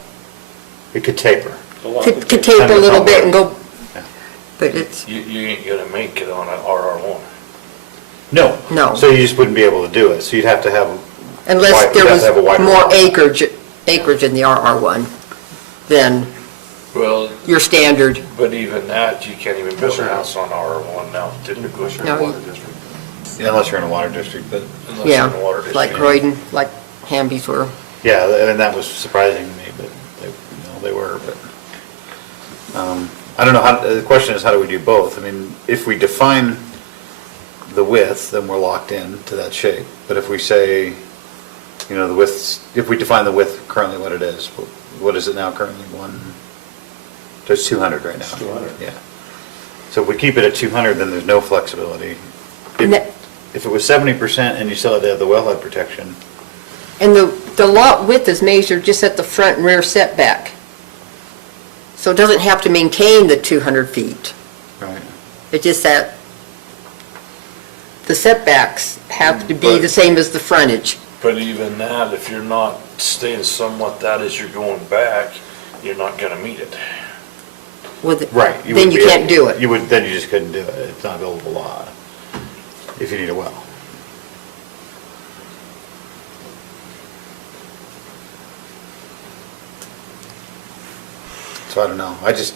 It could taper. The lot could could taper a little bit and go, Yeah. but it's, You ain't gonna make it on an RR1. No. No. So you just wouldn't be able to do it, so you'd have to have. unless wide- there you'd have was to have a wider more lot. acreage in the RR1 than Well, your standard. but even that, you can't even build a house on RR1 now, typically. No, Yeah, unless you're in a water district, but, Unless you're Yeah, in the water district. like Croydon, like Hamby's were. yeah, and that was surprising to me, but they were, but. I don't know how, the question is, how do we do both? I mean, if we define the width, then we're locked in to that shape. But if we say, the width, if we define the width currently what it is, what is it now currently? It's 200 right now. It's 200. Yeah. So if we keep it at 200, then there's no flexibility. And that- If it was 70% and you still had to have the wellhead protection, And the lot width is measured just at the front and rear setback. So it doesn't have to maintain the 200 feet. right? It's just that the setbacks have to be the same as the frontage. But even that, if you're not staying somewhat that as you're going back, you're not gonna meet it. Right. Then wouldn't you be can't able- do it. Then you just couldn't do it. It's not a buildable lot if you need a well. So I don't know. This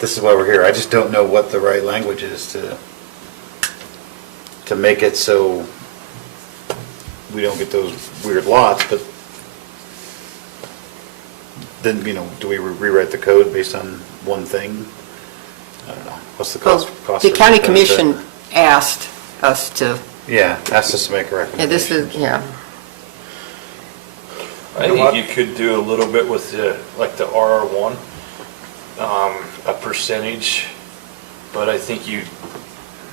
is why we're here. I just don't know what the right language is to make it so we don't get those weird lots, but then, do we rewrite the code based on one thing? I don't know. What's the cost? The for county benefit? commission asked us to, Yeah, asked us to make a yeah, recommendation. this is, yeah. I think you could do a little bit with the RR1, a percentage, but I think you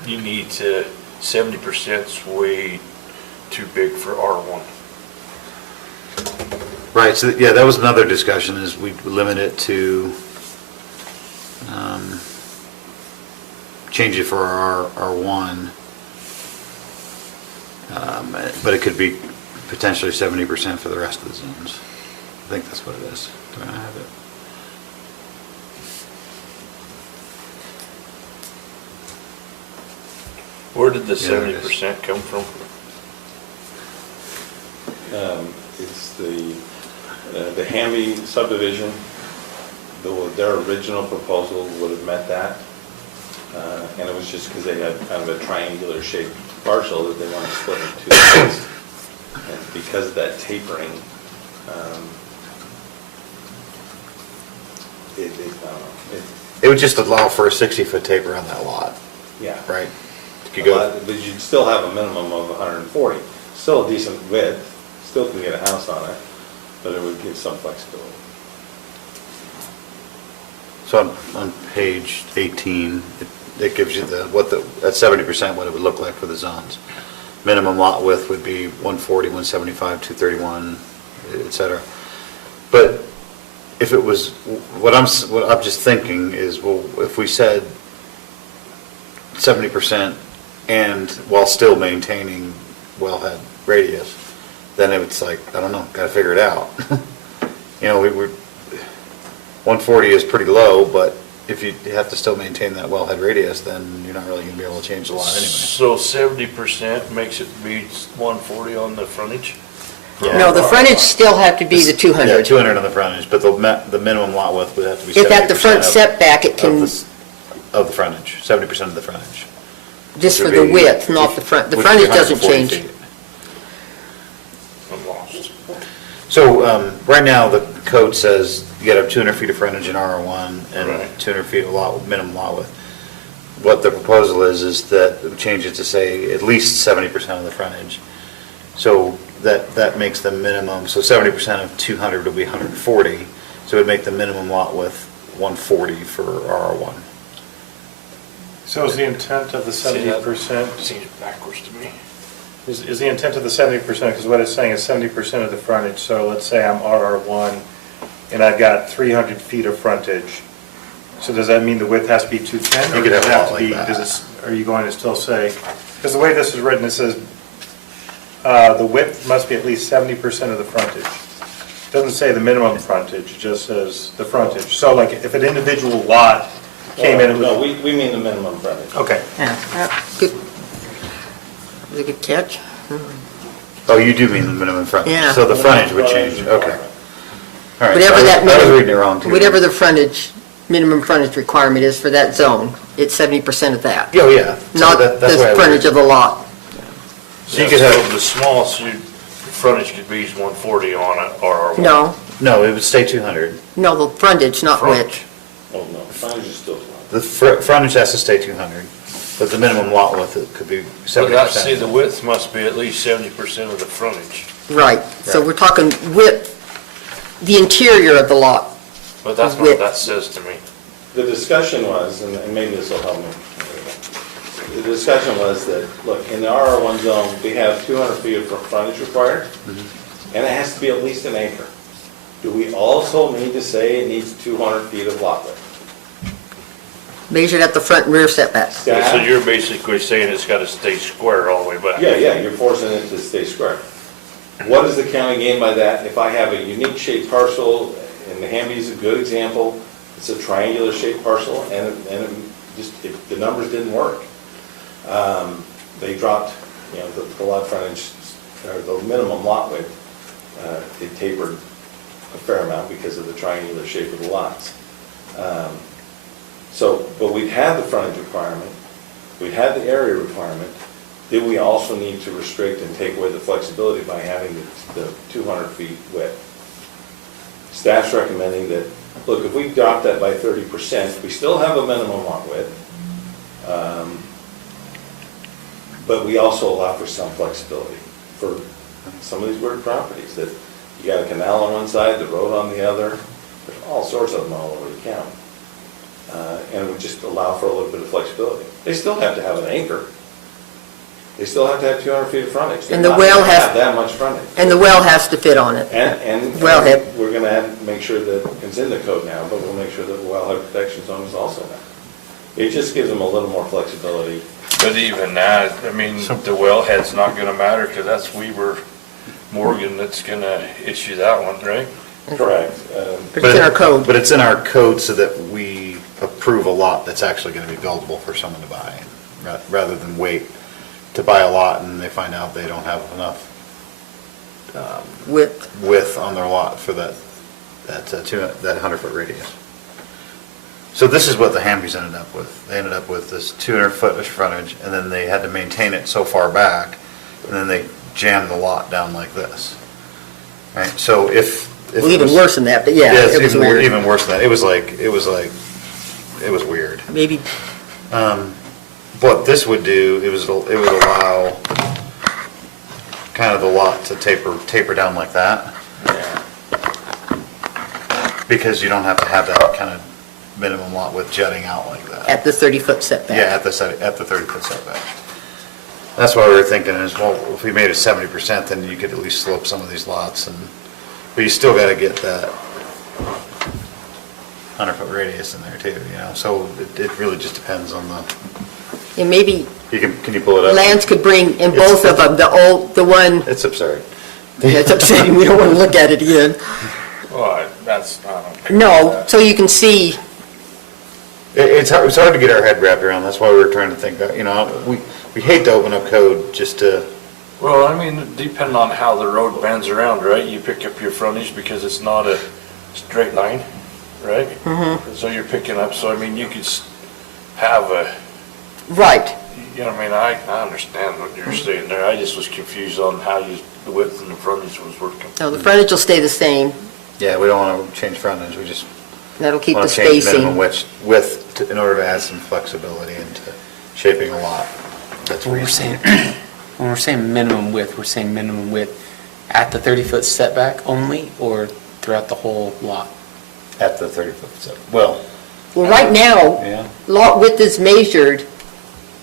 need to, 70%'s way too big for R1. Right, so, yeah, that was another discussion, is we limit it to, change it for our R1, but it could be potentially 70% for the rest of the zones. I think that's what it is. Do I have it? Where did the Yeah, there it is. 70% come from? It's the Hamby subdivision, their original proposal would have met that. And it was just because they had kind of a triangular shaped parcel that they wanted to split into two lots. And because of that tapering, I don't know, It would just allow for a 60-foot taper on that lot, yeah. right? You could go, But you'd still have a minimum of 140. Still a decent width, still can get a house on it, but it would give some flexibility. So on page 18, it gives you at 70%, what it would look like for the zones. Minimum lot width would be 140, 175, 231, et cetera. But if it was, what I'm just thinking is, well, if we said 70% and while still maintaining wellhead radius, then it's like, I don't know, gotta figure it out. You know, 140 is pretty low, but if you have to still maintain that wellhead radius, then you're not really gonna be able to change the lot anyway. So 70% makes it be 140 on the frontage? No, the frontage still have to be the Yeah, 200. 200 on the frontage, but the minimum lot width would have to be 70%. If at the front setback, it can, Of the frontage, 70% of the frontage. just Which for would the be- width, not the front, the which would be frontage doesn't 140 change. feet. I'm lost. So, right now, the code says you gotta have 200 feet of frontage in R1 and Right. 200 feet of minimum lot width. What the proposal is that we change it to say at least 70% of the frontage. So that makes the minimum, so 70% of 200 would be 140, so it would make the minimum lot width 140 for R1. So is the intent of the See, that 70%, Seems backwards to me. is the intent of the 70%, because what it's saying is 70% of the frontage, so let's say I'm RR1 and I've got 300 feet of frontage. So does that mean the width has to be 210? You or could does have it a lot to like be- that. Are you going to still say, because the way this is written, it says the width must be at least 70% of the frontage. It doesn't say the minimum frontage, it just says the frontage. So like if an individual lot came in, it No, would... we mean the minimum frontage. Okay. Yeah, good. That's a good catch. Oh, you do mean the minimum frontage? Yeah. So the frontage would change, okay. All right, Whatever so that I was minimum- reading it wrong too. Whatever the frontage, minimum frontage requirement is for that zone, it's 70% of that, Oh, yeah. So not that's the why I frontage of the lot. So you could have- The smallest frontage could be 140 on it, or. No, No, it would stay 200. no, the frontage, not width. Oh, no, frontage is still 200. The frontage has to stay 200, but the minimum lot width it could be But that, see, the 70%. width must be at least 70% of the frontage. Right, so Right. we're talking width, the interior of the lot. But that's Width. what that says to me. The discussion was, and maybe this will help me, the discussion was that, look, in the RR1 zone, we have 200 feet of frontage required, and it has to be at least an acre. Do we also need to say it needs 200 feet of lot width? Measured at the front and rear setbacks. So Staff? you're basically saying it's got to stay square all the way back? Yeah, you're forcing it to stay square. What does the county gain by that? If I have a unique shaped parcel, and the Hamby's a good example, it's a triangular shaped parcel, and the numbers didn't work. They dropped, the lot frontage, or the minimum lot width, it tapered a fair amount because of the triangular shape of the lots. But we've had the frontage requirement, we had the area requirement, then we also need to restrict and take away the flexibility by having the 200 feet width. Staff's recommending that, look, if we drop that by 30%, we still have a minimum lot width, but we also allow for some flexibility for some of these weird properties, that you got a canal on one side, the road on the other, there's all sorts of them all over the county. And we just allow for a little bit of flexibility. They still have to have an acre. They still have to have 200 feet of frontage. They're And the not well gonna has- have that much frontage. And the well has to fit on it. And Wellhead. we're gonna make sure that it's in the code now, but we'll make sure that the wellhead protection zone is also now. It just gives them a little more flexibility. But even that, I mean, the wellhead's not going to matter because that's Weaver Morgan that's going to issue that one, right? Correct. But it's in our code. But it's in our code so that we approve a lot that's actually going to be buildable for someone to buy, rather than wait to buy a lot and they find out they don't have enough Width. width on their lot for that 100-foot radius. So this is what the Hamby's ended up with. They ended up with this 200-foot frontage, and then they had to maintain it so far back, and then they jammed the lot down like this. Right, so if Well, it even was- worse than that, but yeah, it's it was even weird. Even worse than that. It was weird. Maybe, What this would do, it would allow kind of the lot to taper down like that, Yeah. because you don't have to have that kind of minimum lot width jutting out like that. At the 30-foot setback. Yeah, at the 30-foot setback. That's why we were thinking is, well, if we made it 70%, then you could at least slope some of these lots, but you still gotta get that 100-foot radius in there too, you know, so it really just depends on the, And maybe can you pull it up? Lance could bring in both of them, the one, It's absurd. it's upsetting, we don't want to look at it again. Well, that's, I don't care. No, so you can see, It's hard to get our head wrapped around, that's why we were trying to think, you know, we hate to open up code just to, Well, I mean, depending on how the road bends around, right? You pick up your frontage because it's not a straight line, right? So you're picking up, so I mean, you could have a, right, you know, I mean, I understand what you're saying there. I just was confused on how the width and the frontage was working. no, the frontage will stay the same, yeah, we don't want to change frontage, we just that'll keep the want to change minimum spacing. width in order to add some flexibility into shaping a lot. That's When we're reasonable. saying, when we're saying minimum width, we're saying minimum width at the 30-foot setback only, or throughout the whole lot? At the 30-foot setback, well, Well, right now, yeah. lot width is measured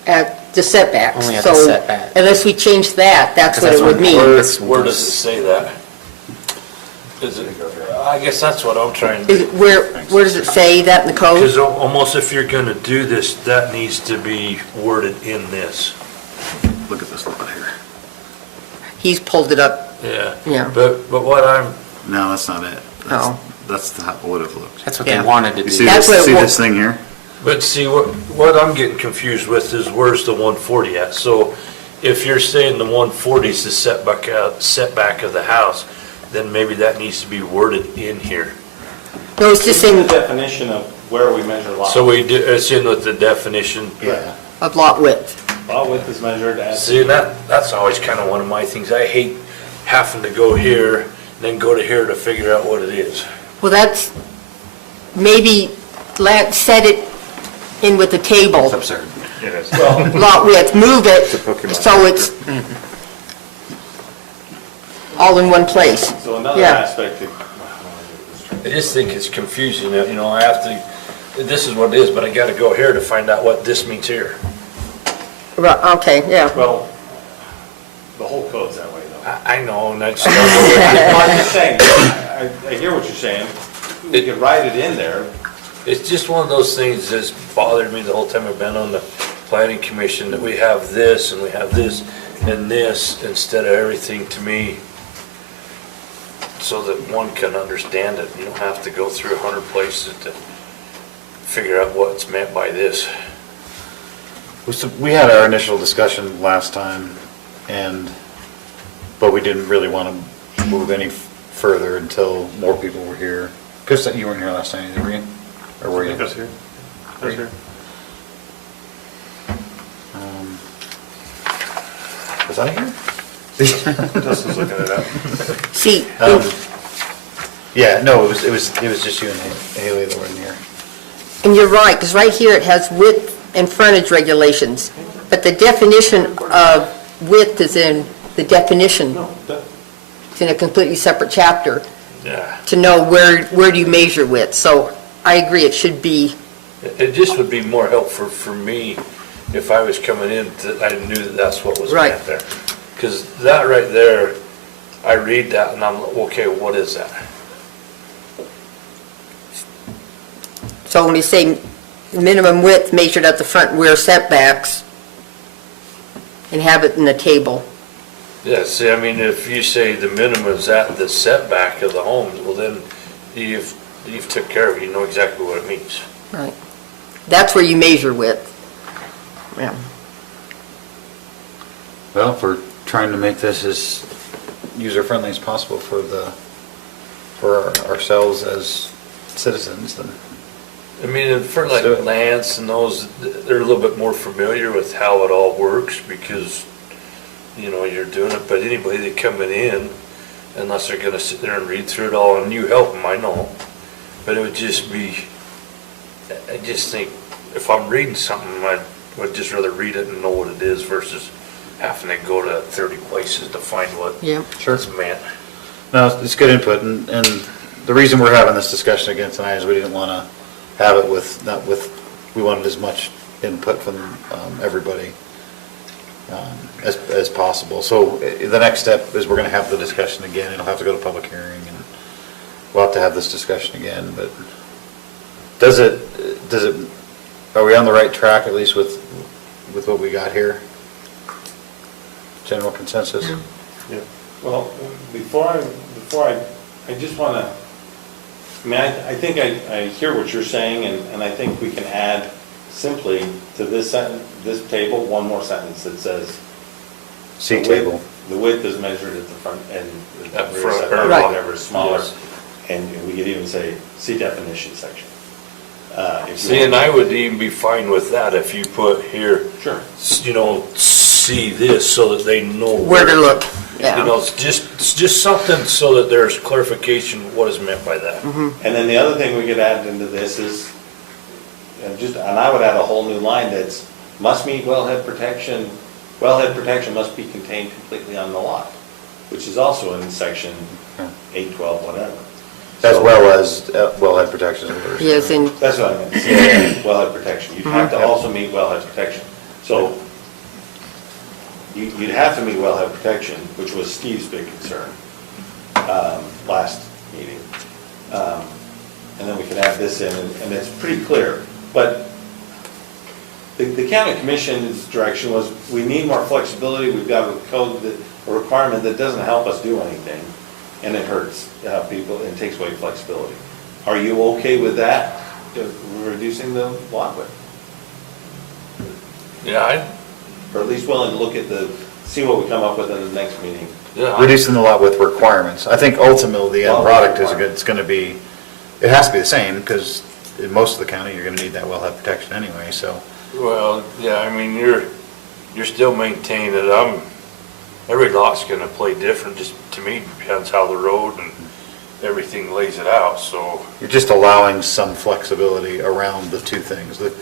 at the setbacks. Only at the so setback. Unless we change that, that's what it would mean. Where does it say that? Is it, I guess that's what I'm trying Is to, it- Where does it say that in the code? because almost if you're gonna do this, that needs to be worded in this. Look at this lot here. He's pulled it up, Yeah. Yeah. But what I'm, No, that's not it. Oh. That's how it would have looked. That's what Yeah. they wanted to You do. see That's this, what it see wa- this thing here? but see, what I'm getting confused with is where's the 140 at? So if you're saying the 140 is the setback of the house, then maybe that needs to be worded in here. No, it's just The saying definition of where we measure lot. So we do, it's in with the definition. Yeah. of lot width. Lot width is measured as. See, and that's always kind of one of my things. I hate having to go here, then go to here to figure out what it is. Well, that's, maybe set it in with the table, It's absurd. It is. Well, lot width, move it, Pokemon. so it's all in one place. so another Yeah. aspect of. I just think it's confusing, you know, I have to, this is what it is, but I gotta go here to find out what this means here. Right, okay, yeah. Well, the whole code's that way though. I know, and that's, Well, I'm just saying, I hear what you're saying. We could write it in there. it's just one of those things that's bothered me the whole time I've been on the planning commission, that we have this and we have this and this instead of everything to me, so that one can understand it. You don't have to go through 100 places to figure out what's meant by this. We had our initial discussion last time, but we didn't really want to move any further until more people were here. Chris, you weren't here last time either, were you? Or were you? I was here. I was here. Was I here? Justin's looking it up. See, Yeah, no, it was just you and Haley that were in here. and you're right, because right here it has width and frontage regulations, but the definition of width is in the definition. No, that, It's in a completely separate chapter Yeah. to know where do you measure width. So I agree, it should be, It just would be more helpful for me if I was coming in, that I knew that that's what was Right. meant there. Because that right there, I read that and I'm, okay, what is that? so when you say minimum width measured at the front and rear setbacks, and have it in the table. Yeah, see, I mean, if you say the minimum is at the setback of the home, well then you've took care of it, you know exactly what it means. Right. That's where you measure width. Yeah. Well, if we're trying to make this as user-friendly as possible for ourselves as citizens, then I mean, and for like So- Lance and those, they're a little bit more familiar with how it all works because, you know, you're doing it, but anybody that coming in, unless they're gonna sit there and read through it all, and you help them, I know, but it would just be, I just think, if I'm reading something, I would just rather read it and know what it is versus having to go to 30 places to find what Yeah. Sure. it's meant. no, it's good input, and the reason we're having this discussion again tonight is we didn't want to have it with, not with, we wanted as much input from everybody as possible. So the next step is we're going to have the discussion again. It'll have to go to public hearing, and we'll have to have this discussion again. But does it, are we on the right track, at least with what we got here? General consensus? Yeah. Well, before I just want to, I mean, I think I hear what you're saying, and I think we can add simply to this sentence, this table, one more sentence that says. See the table. width- The width is measured at the front and the At rear front, setback, right. whatever is smaller. Yes. And we could even say, see definition section. If you See, want. and I would even be fine with that if you put here, Sure. you know, see this so that they know. Where to look, You know, yeah. it's just something so that there's clarification what is meant by that. And then the other thing we could add into this is, and I would add a whole new line that's, must meet wellhead protection must be contained completely on the lot, which is also in section 812, whatever. As So- well as wellhead protection orders. Yes, and That's what I meant, see, wellhead protection. You'd have to also meet wellhead protection. So you'd have to meet wellhead protection, which was Steve's big concern last meeting. And then we can add this in, and it's pretty clear. But the county commission's direction was, we need more flexibility. We've got a code, a requirement that doesn't help us do anything, and it hurts people, and takes away flexibility. Are you okay with that, reducing the lot width? Yeah, Or at least willing to look at see what we come up with in the next meeting? Reducing the lot width requirements. I think ultimately the end Lot product width is good, it's going to be, it has to be the same, because in most of the county, you're going to need that wellhead protection anyway, so. well, yeah, I mean, you're still maintaining it. Every lot's gonna play different, just to me, depends how the road and everything lays it out, so. You're just allowing some flexibility around the two things. The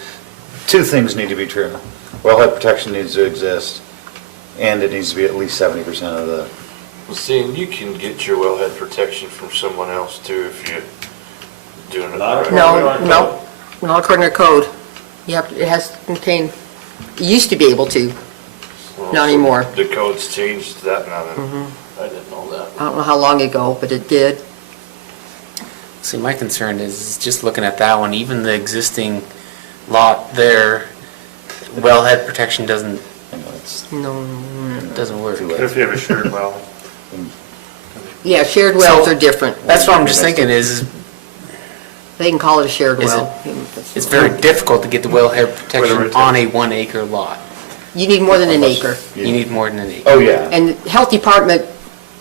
two things need to be true. Wellhead protection needs to exist, and it needs to be at least 70% of the, Well, see, and you can get your wellhead protection from someone else too if you're doing it Not right. no, not according to code. You have, it has to contain, you used to be able to. Well, Not anymore. The code's changed that now then. I didn't know that. I don't know how long ago, but it did. See, my concern is just looking at that one, even the existing lot there, wellhead protection doesn't No, work. What if you have a shared well? yeah, shared wells So- are different. That's what I'm just thinking is, They can call it a shared Is it- well. it's very difficult to get the wellhead protection on a 1 acre lot. You need more than an acre. You need more than an acre. oh, yeah. And the health department,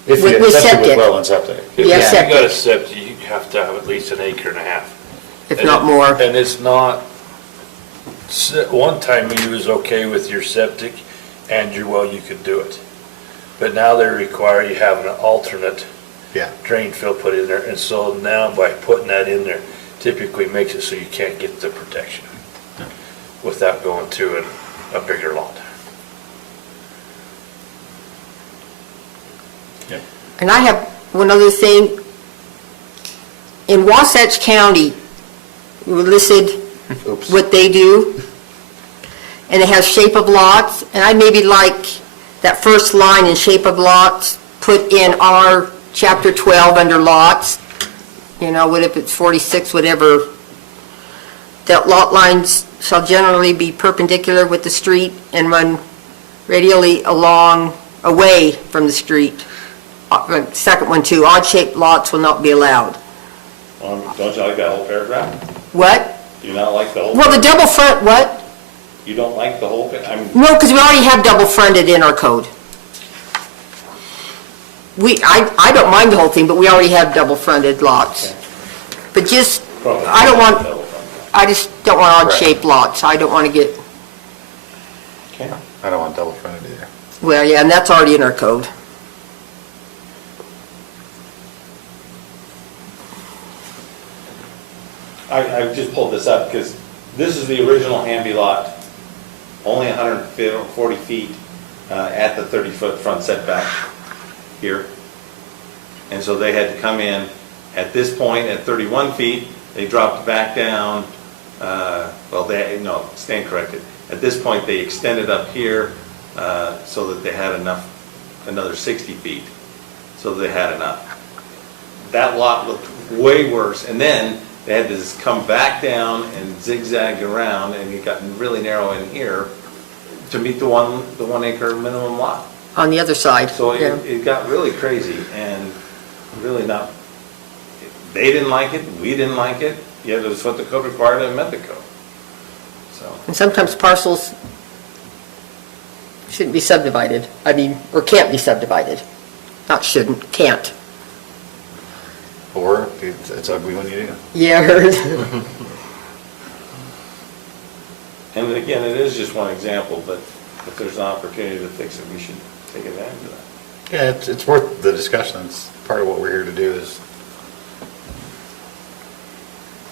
If you, with especially septic. with well and septic. If Yeah, you septic. got a septic, you have to have at least an acre and a half. if And not it- more. And it's not, one time you was okay with your septic and your well, you could do it. But now they require you have an alternate Yeah. drain field put in there, and so now by putting that in there, typically makes it so you can't get the protection without going to a bigger lot. And I have one other thing. In Wasatch County, we listed Oops. what they do, and it has shape of lots, and I maybe like that first line in shape of lots, put in our chapter 12 under lots, you know, what if it's 46, whatever, that lot lines shall generally be perpendicular with the street and run radially away from the street. Second one too, odd-shaped lots will not be allowed. Don't you like that whole paragraph? What? Do you not like the whole? Well, the double front, what? You don't like the whole thing? I mean, No, because we already have double fronted in our code. I don't mind the whole thing, but we already have double fronted lots. But just, probably I don't want, double front. I just don't want odd-shaped lots. I don't want to get, Okay. I don't want double fronted either. well, yeah, and that's already in our code. I just pulled this up because this is the original Hamby lot, only 140 feet at the 30-foot front setback here. And so they had to come in at this point at 31 feet, they dropped back down no, stand corrected. At this point, they extended up here so that they had enough, another 60 feet, so they had enough. That lot looked way worse, and then they had to just come back down and zigzag around, and it got really narrow in here to meet the 1 acre minimum lot. On the other side, So yeah. it got really crazy and really not, they didn't like it, we didn't like it, yet it was what the code required and it met the code. So, And sometimes parcels shouldn't be subdivided, or can't be subdivided. Not shouldn't, can't. Or it's ugly when you do. Yeah, I heard. and again, it is just one example, but if there's an opportunity to fix it, we should take advantage of that. Yeah, it's worth the discussion. It's part of what we're here to do is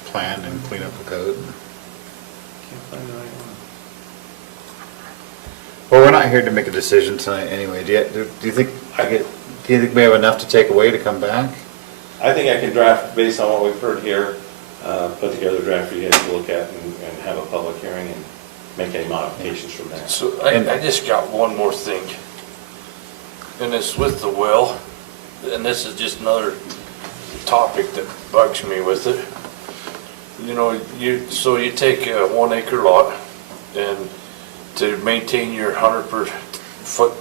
plan and clean up the code. Can't find the right one. Well, we're not here to make a decision tonight anyway. Do you think we have enough to take away to come back? I think I can draft, based on what we've heard here, put together a draft for you guys to look at and have a public hearing and make any modifications from there. So I just got one more thing. And it's with the well, and this is just another topic that bugs me with it. You know, you take a 1 acre lot, and to maintain your 100-foot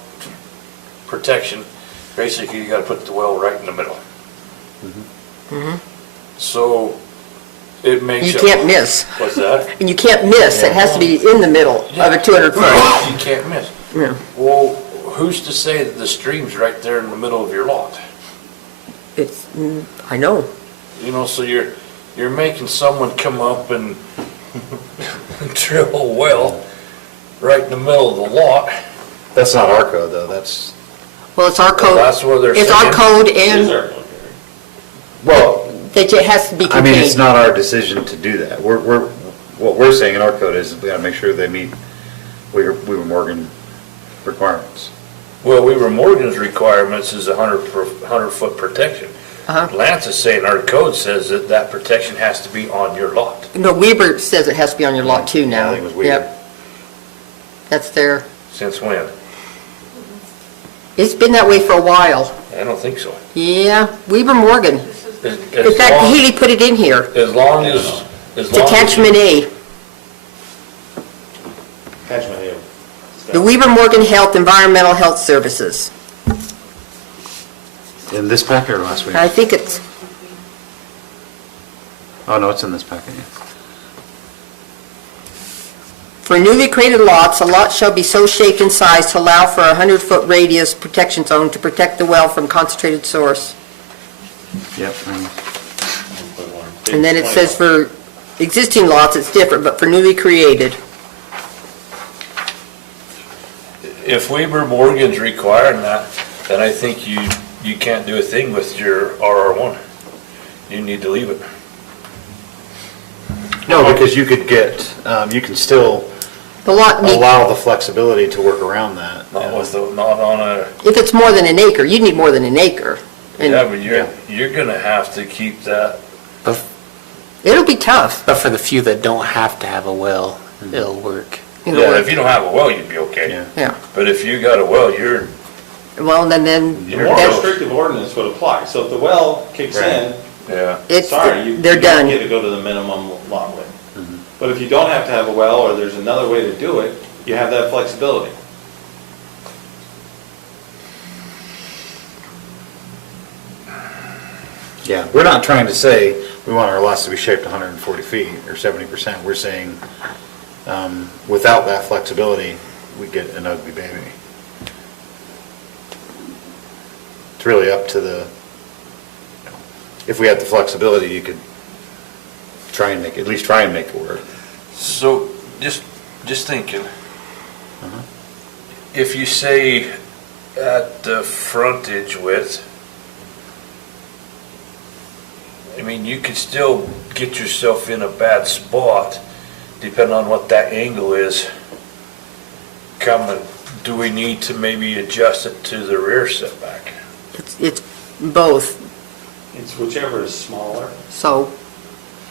protection, basically you gotta put the well right in the middle. So it makes You can't miss. What's that? And you can't miss, it has to be in the middle of a 200 foot. You can't miss. Yeah. Well, who's to say that the stream's right there in the middle of your lot? It's, I know. You know, so you're making someone come up and drill a well right in the middle of the lot. That's not our code, though. That's, Well, it's our code. Well, that's what they're It's our saying. code It is and our code, Gary. well, that it has to be I mean, it's contained. not our decision to do that. What we're saying in our code is we gotta make sure they meet Weaver Morgan requirements. Well, Weaver Morgan's requirements is 100-foot protection. Uh-huh. Lance is saying our code says that that protection has to be on your lot. No, Weaver says it has to be on your lot too Yeah, now. I think it was Weaver. Yep. That's their, Since when? it's been that way for a while. I don't think so. Yeah, Weaver Morgan. As In fact, long- Haley put it in here. As long as. It's attachment A. Attachment A. The Weaver Morgan Health Environmental Health Services. In this packet or last week? I think it's, Oh, no, it's in this packet, yeah. for newly created lots, a lot shall be so shaped and sized to allow for a 100-foot radius protection zone to protect the well from concentrated source. Yep. And then it says for existing lots, it's different, but for newly created. If Weaver Morgan's requiring that, then I think you can't do a thing with your RR1. You need to leave it. No, because you could get, you can still The lot need, allow the flexibility to work around that. Not with, not on a, if it's more than an acre, you need more than an acre. And yeah, but you're gonna have to keep that. But it'll be tough. but for the few that don't have to have a well, it'll work. You know, Yeah, if you don't have a well, you'd be okay. Yeah. Yeah, But if you got a well, you're, well, then, The more that's- restrictive ordinance would apply. So if the well kicks in, yeah. it's, sorry, you they're don't done. get to go to the minimum lot width. But if you don't have to have a well, or there's another way to do it, you have that flexibility. Yeah, we're not trying to say we want our lots to be shaped 140 feet or 70%. We're saying, without that flexibility, we get an ugly baby. It's really up to the, if we had the flexibility, you could at least try and make it work. So, just thinking, if you say at the frontage width, I mean, you could still get yourself in a bad spot, depending on what that angle is coming. Do we need to maybe adjust it to the rear setback? It's both, It's whichever is smaller so,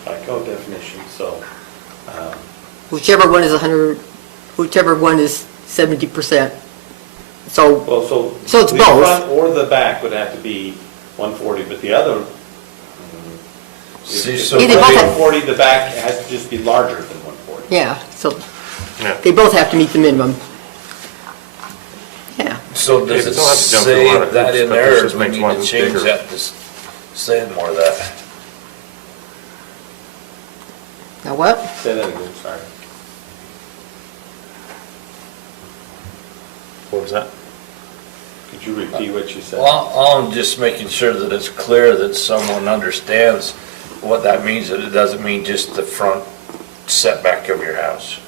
by code definition, so Whichever one is 100, whichever one is 70%. So, Well, So it's the both. front or the back would have to be 140, but the other, See, if so the Either both have- 140, the back has to just be larger than 140. yeah, so Yeah. they both have to meet the minimum. Yeah. So does Yeah, it don't have to jump through a lot say of that hoops, in but there, this or just do we makes need one to change bigger. that to say more of that? Now what? Say that again, sorry. What was that? Could you repeat what you said? Well, I'm just making sure that it's clear that someone understands what that means, that it doesn't mean just the front setback of your house.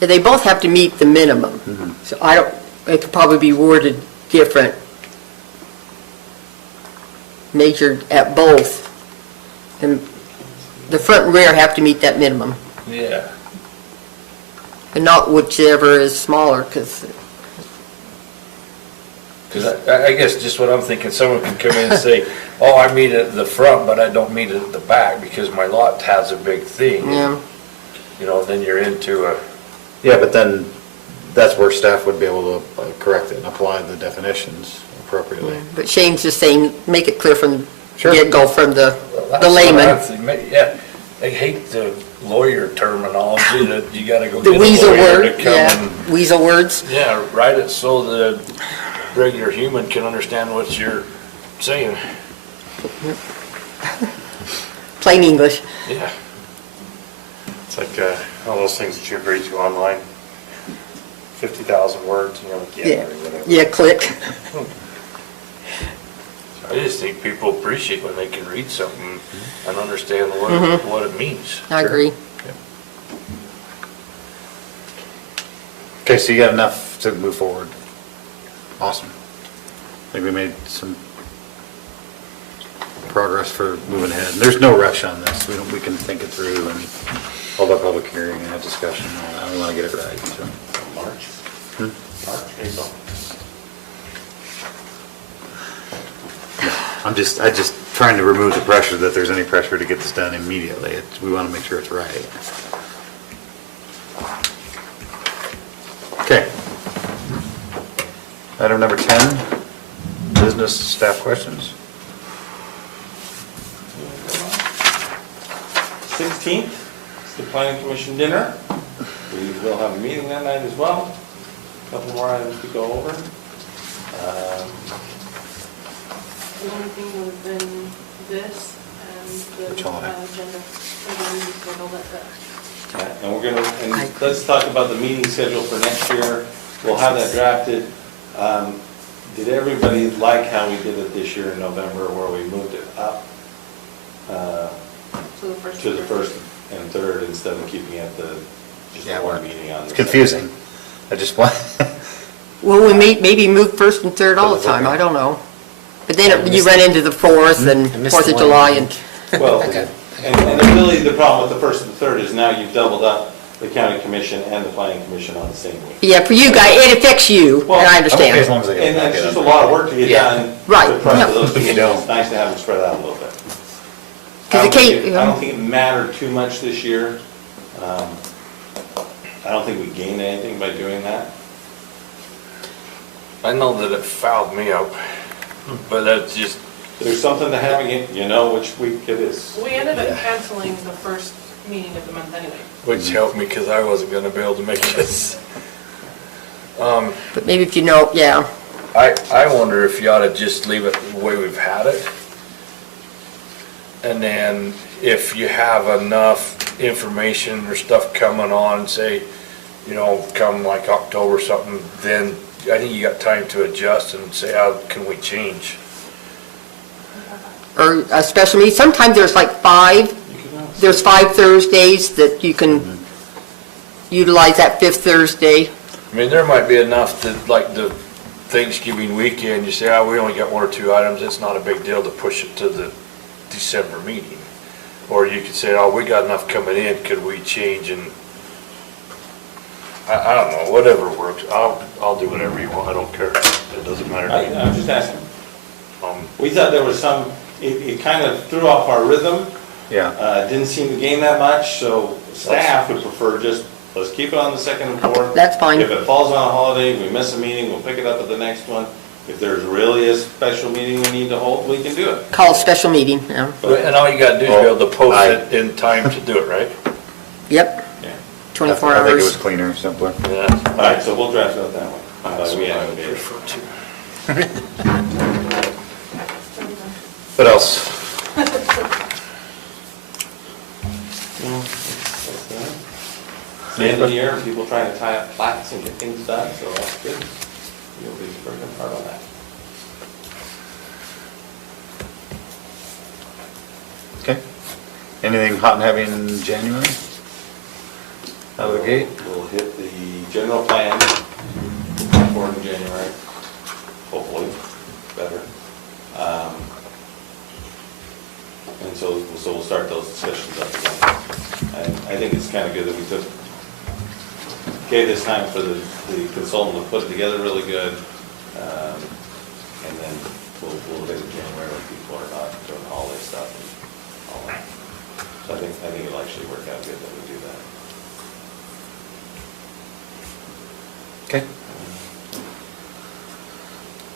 Yeah, they both have to meet the minimum. So I don't, it could probably be worded different, measured at both. And the front and rear have to meet that minimum, Yeah. and not whichever is smaller, because, Because I guess just what I'm thinking, someone can come in and say, oh, I meet it at the front, but I don't meet it at the back because my lot has a big thing. yeah. You know, then you're into a, Yeah, but then that's where staff would be able to correct it and apply the definitions appropriately. But Shane's just saying, make it clear from Sure. get-go from the that's what I'm layman. thinking. Yeah, I hate the lawyer terminology that you gotta go The get a weasel lawyer to word, come yeah, and, weasel words. yeah, write it so the regular human can understand what you're saying. Plain English. Yeah. It's like all those things that you agree to online, 50,000 words, you know, like, Yeah, or whatever. yeah, click. I just think people appreciate when they can read something and understand what it means. I agree. Okay, so you got enough to move forward. Awesome. I think we made some progress for moving ahead. And there's no rush on this. We can think it through and hold our public hearing and have discussion and all that. We want to get it right, so. March? March, April. I just trying to remove the pressure that there's any pressure to get this done immediately. We want to make sure it's right. Okay. Item number 10, business staff questions. 16th is the planning commission dinner. We will have a meeting that night as well. Couple more items to go over. The only thing would have been this and Which the holiday? agenda. And then we just went all that. And we're gonna, and let's talk about the meeting schedule for next year. We'll have that drafted. Did everybody like how we did it this year in November, where we moved it up So the first. to the first and third instead of keeping it just Yeah, one we're- meeting on the It's confusing. I just want, Well, we maybe move first and third all the time, I don't know. But then you run into the 4th I and missed 4th the of one July week. and, Well, Okay. and really the problem with the first and the third is now you've doubled up the county commission and the planning commission on the same week. yeah, for you guys, it affects you, and Well, I I'm okay understand. as long as I get And it that's back just a up. lot of work to get Yeah. done. Right, To prep yeah. for those If you meetings. don't. It's nice to have them spread out a little bit. 'Cause it can't- I don't think it mattered too much this year. I don't think we gained anything by doing that. I know that it fouled me up, but that's just, There's something to having it, you know which week it is. We ended up canceling the first meeting of the month anyway. which helped me because I wasn't gonna be able to make this. But maybe if you know, yeah, I wonder if you ought to just leave it the way we've had it. And then if you have enough information or stuff coming on, say, you know, come like October or something, then I think you got time to adjust and say, how can we change? or a special meeting, sometimes there's like 5, there's 5 Thursdays that you can utilize that 5th Thursday. I mean, there might be enough that, like the Thanksgiving weekend, you say, oh, we only got 1 or 2 items, it's not a big deal to push it to the December meeting. Or you could say, oh, we got enough coming in, could we change and, I don't know, whatever works. I'll do whatever you want, I don't care. It doesn't matter to me. I'm just asking. Um, We thought there was some, it kind of threw off our rhythm Yeah. Didn't seem to gain that much, so staff would prefer just, let's keep it on the second and fourth. That's fine. If it falls on a holiday, we miss a meeting, we'll pick it up at the next one. If there's really a special meeting we need to hold, we can do it. Call a special meeting, yeah. And all you gotta do is be able to post it in time to do it, right? Yep, Yeah. 24 I think it was hours. cleaner, simpler. Yeah. All right, so we'll draft it out that way. We haven't made it. What else? The end of the year, people trying to tie up plaques and get things done, so that's good. You'll be working hard on that. Okay. Anything hot and heavy in January? Out of the gate? We'll hit the general plan for in January, hopefully, better. And so we'll start those discussions up again. And I think it's kind of good that we gave this time for the consultant to put it together really good. And then we'll hit it in January when people are not doing all this stuff and all that. So I think it'll actually work out good that we do that. Okay.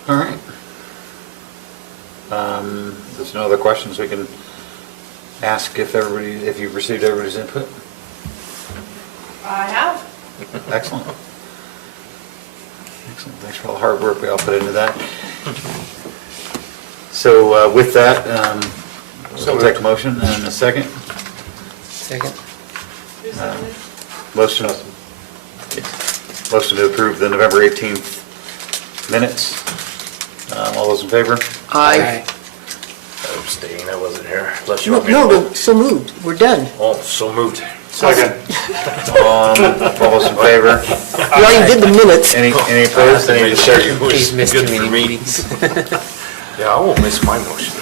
All right. There's no other questions we can ask if you've received everybody's input? I have. Excellent. Excellent. Thanks for all the hard work we all put into that. So with that, we'll take a motion and a second. Second. Who's seconded? Motion to approve the November 18th minutes. All those in favor? Aye. I abstain, I wasn't here, unless you No, want me to no, vote. so moved, we're done. Oh, so moved. Second. All those in favor? We already did the minutes. Any opposed? Any discussion? He's missed too Good for many me. meetings. Yeah, I won't miss my motion.